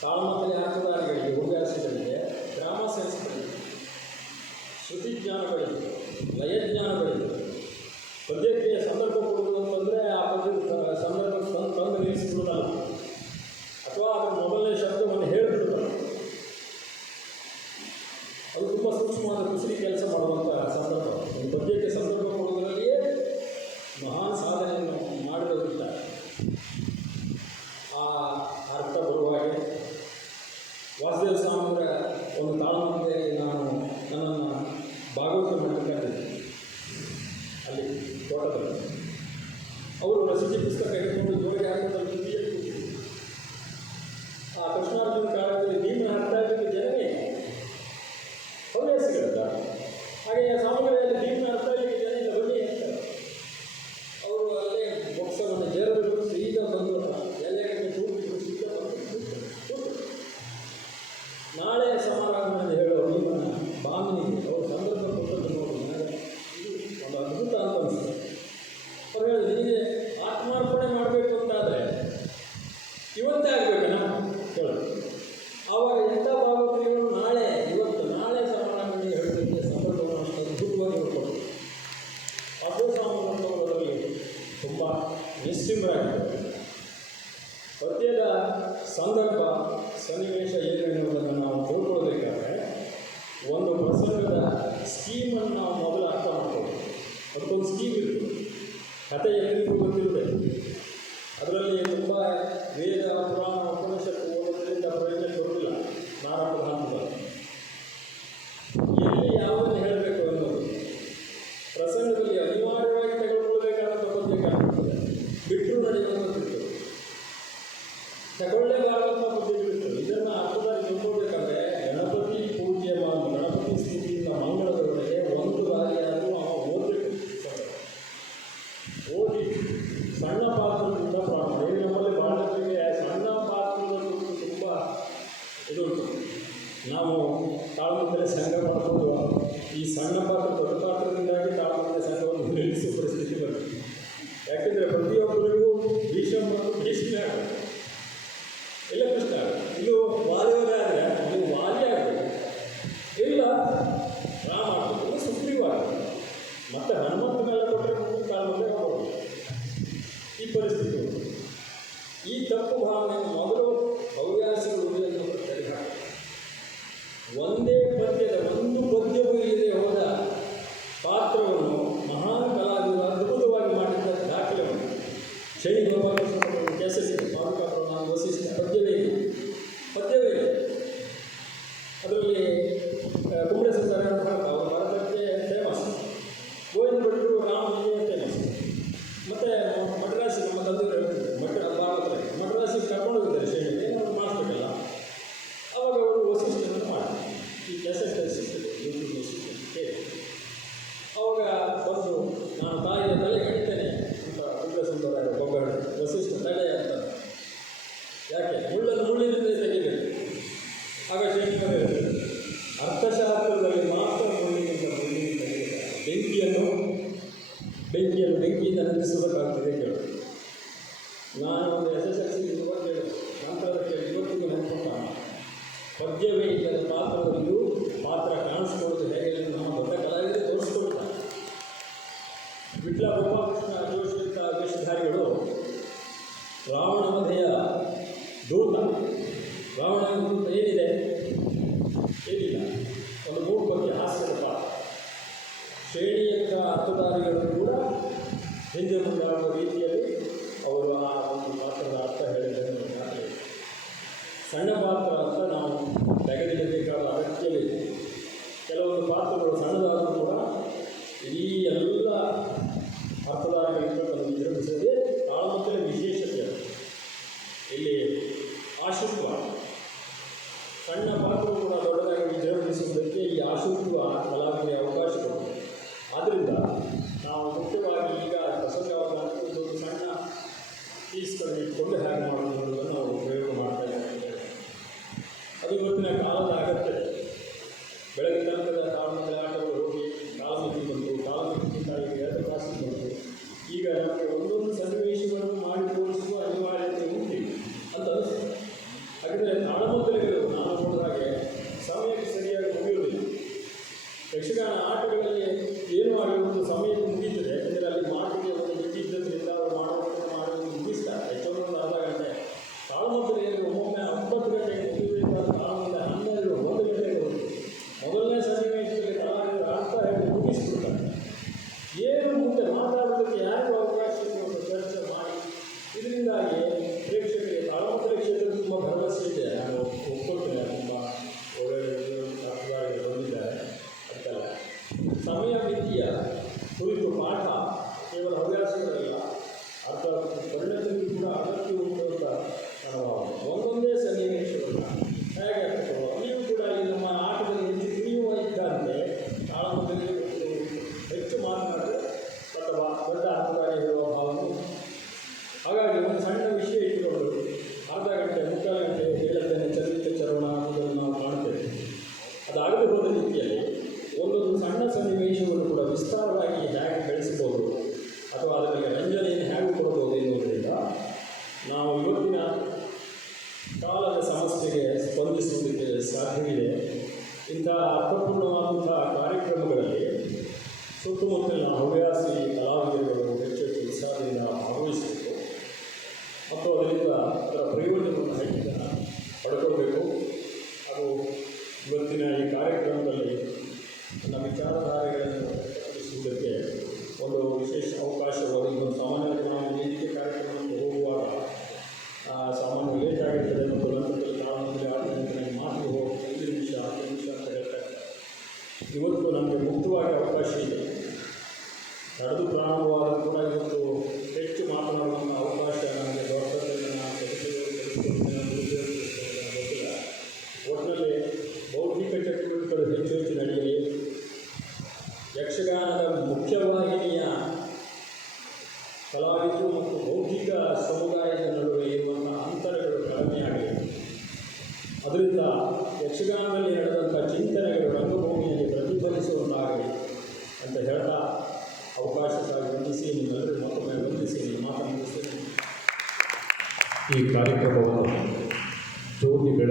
ತಾಳಮದ್ದಲೆ ಅರ್ಥಧಾರಿಗಳಿಗೆ ಹವ್ಯಾಸಿಗಳಿಗೆ ಡ್ರಾಮಾ ಸೆನ್ಸ್ ಬೆಳೀತು, ಶ್ರುತಿ ಜ್ಞಾನ ಬೆಳೀತು, ಲಯಜ್ಞಾನ ಬೆಳೀತು. ಪದ್ಯಕ್ಕೆ ಸಂದರ್ಭ ಕೊಡುವುದು ಅಂತಂದರೆ ಆ ಪದ್ಯದ ಸಂದರ್ಭ ತಂದು ನಿಲ್ಲಿಸಿಬಿಡೋದಲ್ಲ, ಅಥವಾ ಅದರ ಮೊದಲನೇ ಶಬ್ದವನ್ನು ಹೇಳಿಬಿಡೋದಲ್ಲ. ಅದು ತುಂಬ ಸೂಕ್ಷ್ಮವಾದ ಕುಸರಿ ಕೆಲಸ ಮಾಡುವಂಥ ಸಂದರ್ಭ. ಒಂದು ಪದ್ಯಕ್ಕೆ ಸಂದರ್ಭ ಕೊಡುವುದರಲ್ಲಿಯೇ ಮಹಾನ್ ಸಾಧನೆಯನ್ನು ಮಾಡಿದವರಿದ್ದಾರೆ. ಆ ಅರ್ಥ ಬರುವ ಹಾಗೆ ವಾಸುದೇವ ಸ್ವಾಮಿಯವರ ಒಂದು ತಾಳಮದ್ದಲೆಯಲ್ಲಿ ನನ್ನನ್ನು ಭಾಗವತ ಮಟ್ಟಕ್ಕೆ ಕರೆದಿದ್ದೆ. ಅಲ್ಲಿ ತೋಟದಲ್ಲಿ ಅವರು ರಸೀದಿ ಪುಸ್ತಕ ಹಿಡ್ಕೊಂಡು ಜೋಡಿ ಹಾಕೋದಲ್ಲಿ ಕೂತಿದ್ರು. ಆ ಕೃಷ್ಣಾರ್ಜುನ ಕಾಲದಲ್ಲಿ ಭೀಮನ ಅರ್ಥ ಆಗಲಿಕ್ಕೆ ಜನವೇ ಹವ್ಯಾಸಿಗಳಲ್ಲ. ಹಾಗೆ ಸ್ವಾಮಿಗಳಲ್ಲಿ ಭೀಮನ ಅರ್ಥ ಆಗಲಿಕ್ಕೆ ಜನ ಇಲ್ಲ, ಬನ್ನಿ ಹೇಳ್ತಾರೆ. ಅವರು ಅಲ್ಲೇ ಬೊಕ್ಸವನ್ನು ಜೇರಬೇಕು, ಸೀದಾ ಬಂದು ಎಲ್ಲರಿಗೆ ಕೂತಿದ್ರು, ಸೀದಾ ಬಂದು ಕೂತು ನಾಳೆ ಸಮಾರಂಭದಲ್ಲಿ ಹೇಳೋ ಭೀಮನ ಬಾಮಿನಿಗೆ ಅವರು ಸಂದರ್ಭ ಕೊಟ್ಟದ್ದು ನೋಡಿ ನನಗೆ ಇದು ಒಂದು ಅದ್ಭುತ ಅಂತ ಅನಿಸ್ತದೆ. ಅವ್ರು ಹೇಳಿದ್ರು, ನಿನಗೆ ಆತ್ಮಾರ್ಪಣೆ ಮಾಡಬೇಕು ಅಂತಾದರೆ ಇವತ್ತೇ ಆಗಬೇಕಲ್ಲ ಹೇಳೋದು. ಆವಾಗ ಎಂಥ ಭಾಗವತರಿಗಳು ನಾಳೆ ನಾಳೆ ಸಮಾರಂಭದಲ್ಲಿ ಹೇಳೋದಕ್ಕೆ ಸಂದರ್ಭವನ್ನು ಅಷ್ಟು ಅದ್ಭುತವಾಗಿ ಹೇಳ್ಕೊಡ್ತಾರೆ. ಅದರಲ್ಲಿ ತುಂಬ ನಿಶ್ಚಿಂತರಾಗಿದ್ದಾರೆ. ಪದ್ಯದ ಸಂದರ್ಭ ಸನ್ನಿವೇಶ ಏನು ಎನ್ನುವುದನ್ನು ನಾವು ತಿಳ್ಕೊಳ್ಬೇಕಾದ್ರೆ ಒಂದು ಪ್ರಸಂಗದ ಸ್ಕೀಮನ್ನು ನಾವು ಮೊದಲು ಅರ್ಥ ಮಾಡ್ಕೊಳ್ಬೇಕು. ಅದಕ್ಕೊಂದು ಸ್ಕೀಮ್ ಇರ್ತದೆ, ಕಥೆ ಎಲ್ಲರಿಗೂ ಗೊತ್ತಿರಬೇಕು. ಅದರಲ್ಲಿ ತುಂಬ ವೇದ ಪುರಾಣ ಉಪನಿಷತ್ತು ಓದೋದ್ರಿಂದ ಪ್ರಯೋಜನ ಬರುವುದಿಲ್ಲ. ನಾರಾಯಣ ಹಂತದಲ್ಲಿ ಎಲ್ಲಿ ಯಾವನ್ನು ಹೇಳಬೇಕು ಅನ್ನೋದು ಪ್ರಸಂಗದಲ್ಲಿ ಅನಿವಾರ್ಯವಾಗಿ ತೆಗೆದುಕೊಳ್ಳಬೇಕಾದಂಥ ಪದ್ಯ ಕಾಣ್ತದೆ. ಬಿಟ್ಟರು ನಡೆಯುವಂಥದ್ದು ತಗೊಳ್ಳೇಬಾರದಂಥ ಪದ್ಯಗಳಿರ್ತದೆ. ಇದನ್ನು ಅರ್ಥದಲ್ಲಿ ತಿಳ್ಕೊಳ್ಬೇಕಂದ್ರೆ ಗಣಪತಿ ಪೂಜೆ ಗಣಪತಿ ಸ್ಥಿತಿಯಿಂದ ಮಂಗಳದೊಳಗೆ ಒಂದು ಬಾರಿಯಾದರೂ ಅವ ಓದಬೇಕು. ಓದಿ ಸಣ್ಣ ಪಾತ್ರದಿಂದ ಪ್ರಾರಂಭ. ಈಗ ನಮ್ಮಲ್ಲಿ ಬಾಳಕರಿಗೆ ಸಣ್ಣ ಪಾತ್ರದಲ್ಲೂ ತುಂಬ ಇದು ಉಂಟು. ನಾವು ತಾಳ್ಮದ್ದಲೆ ಸಂಘ ಮಾಡ್ಕೊಂಡು ಈ ಸಣ್ಣ ಪಾತ್ರ ದೊಡ್ಡ ಪಾತ್ರದಿಂದಾಗಿ ತಾಳ್ಮದ್ದಲೆ ಸಂಘವನ್ನು ನಿಲ್ಲಿಸುವ ಪರಿಸ್ಥಿತಿ ಬರ್ತದೆ. ಯಾಕೆಂದರೆ ಪ್ರತಿಯೊಬ್ಬರಿಗೂ ಭೀಷ್ಮ ಮತ್ತು ಭೀಷ್ಮ ಆಗುತ್ತೆ, ಇಲ್ಲ ಕೃಷ್ಣ ಆಗುತ್ತೆ. ಇದು ವಾಲಿಯವರಾದರೆ ಇದು ವಾಲಿ ಆಗಬೇಕು, ಇಲ್ಲ ರಾಮ ಆಗಬೇಕು, ಇದು ಸುಗ್ರೀವ ಆಗಬೇಕು. ಮತ್ತು ಹನುಮಂತನೆಲ್ಲ ಕೊಟ್ಟರೆ ಮುಂದೆ ತಾಳ್ಮದ್ದಲೆ ಹೋಗೋದು. ಈ ಪರಿಸ್ಥಿತಿ ಉಂಟು. ಈ ತಪ್ಪು ಭಾವನೆಯನ್ನು ಮೊದಲು ಹವ್ಯಾಸಿಗಳು ಉಳಿಯನ್ನು ತೆಗೆದುಹಾಕಿ ಒಂದೇ ಪದ್ಯದ ಒಂದು ಪದ್ಯವೂ ಇಲ್ಲದೆ ಹೋದ ಪಾತ್ರವನ್ನು ಮಹಾನ್ ಕಲಾವಿದರು ಅದ್ಭುತವಾಗಿ ಮಾಡಿದ್ದ ದಾಖಲೆ ಉಂಟು. ಶೈಲಿ ಗೋಪಾಲಕೃಷ್ಣ ಕೆಸರಿ ಮಾರುಕಾಪುರ ವಸಿಷ್ಠ ಪದ್ಯವೇ ಇದೆ. ಅದರಲ್ಲಿ ಕುಂಬಳೆ ಸುಂದರ ಅವರು ಭಾರತಕ್ಕೆ ಫೇಮಸ್, ಗೋವಿಂದ ಭಟ್ರು ರಾಮನಿಗೆ ಫೇಮಸ್. ಮತ್ತು ಮಡ್ರಾಸಿ ನಮ್ಮ ತಂದೆಯವರು ಹೇಳ್ತಿದ್ದಾರೆ, ಮಡ್ರಾಸಿಗೆ ಕರ್ಕೊಂಡು ಹೋಗಿದ್ದಾರೆ ಶೈಲಿಗೆ, ಅವ್ರು ಮಾಡಿಸ್ಬೇಕಲ್ಲ. ಆವಾಗ ಅವರು ವಸಿಷ್ಠನನ್ನು ಮಾಡಿ ಈ ಕೆಸೆಟ್ ಸಿಗ್ತದೆ ಯೂಟ್ಯೂಬ್ ಸಿಗ್ತದೆ. ಆವಾಗ ಬಂದು ನಾನು ತಾಯಿಯ ತಲೆ ಕಡಿತೇನೆ ಅಂತ ಕುಂಬಳೆ ಸುಂದರ ಬೊಬ್ಬಳೆ ವಸಿಷ್ಠ ತಲೆ ಅಂತ. ಯಾಕೆ ಮುಳ್ಳಿನಿಂದ ತೆಗಿಬೇಕು. ಆಗ ಶೈಲಿಕರು ಹೇಳ್ತಾರೆ, ಅರ್ಥಶಾಸ್ತ್ರದಲ್ಲಿ ಮಾತ್ರ ಮುಳ್ಳಿನಿಂದ ತೆಗೆಯುತ್ತಾರೆ, ಬೆಂಕಿಯಿಂದ ನಿಲ್ಲಿಸೋದಕ್ಕಾಗ್ತದೆ ಕೇಳೋದು. ನಾನು ಒಂದು SSLC ಕೇಳಿ ನಂತರ ಕೇಳಿ ಇವತ್ತಿಗೂ ನೆನಪುಂಟ. ಪದ್ಯವೇ ಇಲ್ಲದ ಪಾತ್ರದಲ್ಲಿಯೂ ಪಾತ್ರ ಕಾಣಿಸ್ಕೊಳ್ಳೋದು ಹೇಗೆ ನಮ್ಮ ದೊಡ್ಡ ಕಲಾವಿದರೆ ತೋರಿಸ್ಕೊಳ್ತಾರೆ. ವಿಟ್ಲ ಗೋಪಾಲಕೃಷ್ಣ ಜೋಶಿಯಂಥ ವೇಷಧಾರಿಗಳು ರಾವಣ ವಧೆಯ ದೂತ. ರಾವಣ ದೂತ ಏನಿದೆ, ಏನಿಲ್ಲ, ಒಂದು ಮೂರು ಬಗ್ಗೆ ಹಾಸ್ಯದ ಪಾತ್ರ. ಶ್ರೇಣಿಯಂಥ ಅರ್ಥಧಾರಿಗಳು ಕೂಡ ಹಿಂದೆ ಮುಂದಾಗುವ ರೀತಿಯಲ್ಲಿ ಅವರು ಆ ಒಂದು ಪಾತ್ರದ ಅರ್ಥ ಹೇಳಿದ್ದನ್ನು ದಾಖಲೆ. ಸಣ್ಣ ಪಾತ್ರ ಅಂತ ನಾವು ತೆಗೆದಿಡಬೇಕಾದ ಅಗತ್ಯವಿದೆ. ಕೆಲವೊಂದು ಪಾತ್ರಗಳು ಸಣ್ಣದಾದರೂ ಕೂಡ ಇಡೀ ಎಲ್ಲ ಅರ್ಥಧಾರಿಗಳಿಂದ ಅದನ್ನು ವಿಜೃಂಭಿಸೋದೇ ತಾಳ್ಮದ್ದಲೆ ವಿಶೇಷತೆ. ಇಲ್ಲಿ ಆಶುತ್ವ, ಸಣ್ಣ ಪಾತ್ರಗಳು ಕೂಡ ದೊಡ್ಡದಾಗಿ ವಿಜೃಂಭಿಸುವುದಕ್ಕೆ ಈ ಆಶುತ್ವ ಕಲಾವಿದರಿಗೆ ಅವಕಾಶ ಕೊಡುತ್ತೆ. ಆದ್ದರಿಂದ ನಾವು ಮುಖ್ಯವಾಗಿ ಈಗ ಪ್ರಸಂಗವನ್ನು ಒಂದು ಸಣ್ಣ ಅವಕಾಶ ಒದಗಿ ಒಂದು ಸಾಮಾನ್ಯವಾಗಿ ನಾವು ವೇದಿಕೆ ಕಾರ್ಯಕ್ರಮಕ್ಕೆ ಹೋಗುವಾಗ ಸಾಮಾನ್ಯ ಲೇಟ್ ಆಗಿರ್ತದೆ ಮತ್ತು ನಂತರದಲ್ಲಿ ಕಾರಣದಲ್ಲಿ ಆಗಲಿ ನನಗೆ ಮಾತಿಗೆ ಹೋಗಿ 5 ನಿಮಿಷ 10 ನಿಮಿಷ ಅಂತ ಹೇಳ್ತಾ ಇದ್ದಾರೆ. ಇವತ್ತು ನಮಗೆ ಮುಕ್ತವಾಗಿ ಅವಕಾಶ ಇದೆ. ನಡೆದು ಪ್ರಾರಂಭವಾದರೂ ಕೂಡ ಇವತ್ತು ಹೆಚ್ಚು ಮಾತನಾಡುವಂಥ ಅವಕಾಶ ನನಗೆ ದೊರಕುತ್ತದೆ. ಗೊತ್ತಿಲ್ಲ. ಒಟ್ಟಿನಲ್ಲಿ ಬೌದ್ಧಿಕ ಚಟುವಟಿಕೆಗಳು ಹೆಚ್ಚು ಹೆಚ್ಚು ನಡೆಯಲಿ. ಯಕ್ಷಗಾನದ ಮುಖ್ಯವಾಹಿನಿಯ ಕಲಾವಿದರು ಮತ್ತು ಬೌದ್ಧಿಕ ಸಮುದಾಯದ ನಡುವೆ ಇರುವಂಥ ಅಂತರಗಳು ಕಡಿಮೆಯಾಗಲಿ. ಅದರಿಂದ ಯಕ್ಷಗಾನದಲ್ಲಿ ನಡೆದಂಥ ಚಿಂತನೆಗಳು ರಂಗಭೂಮಿಯಲ್ಲಿ ಪ್ರತಿಫಲಿಸುವಂತಾಗಲಿ ಅಂತ ಹೇಳ್ತಾ ಅವಕಾಶಕ್ಕಾಗಿ ವಂದಿಸಿ ನಿಮ್ಮೆಲ್ಲರೂ ಮತ್ತೊಮ್ಮೆ ವಂದಿಸಿ ನಿಮ್ಮ ಮಾತನ್ನು ಮುಗಿಸ್ತೇನೆ. ಈ ಕಾರ್ಯಕ್ರಮವನ್ನು ಜ್ಯೋತಿ ಬೆಳಗ್ಗೆ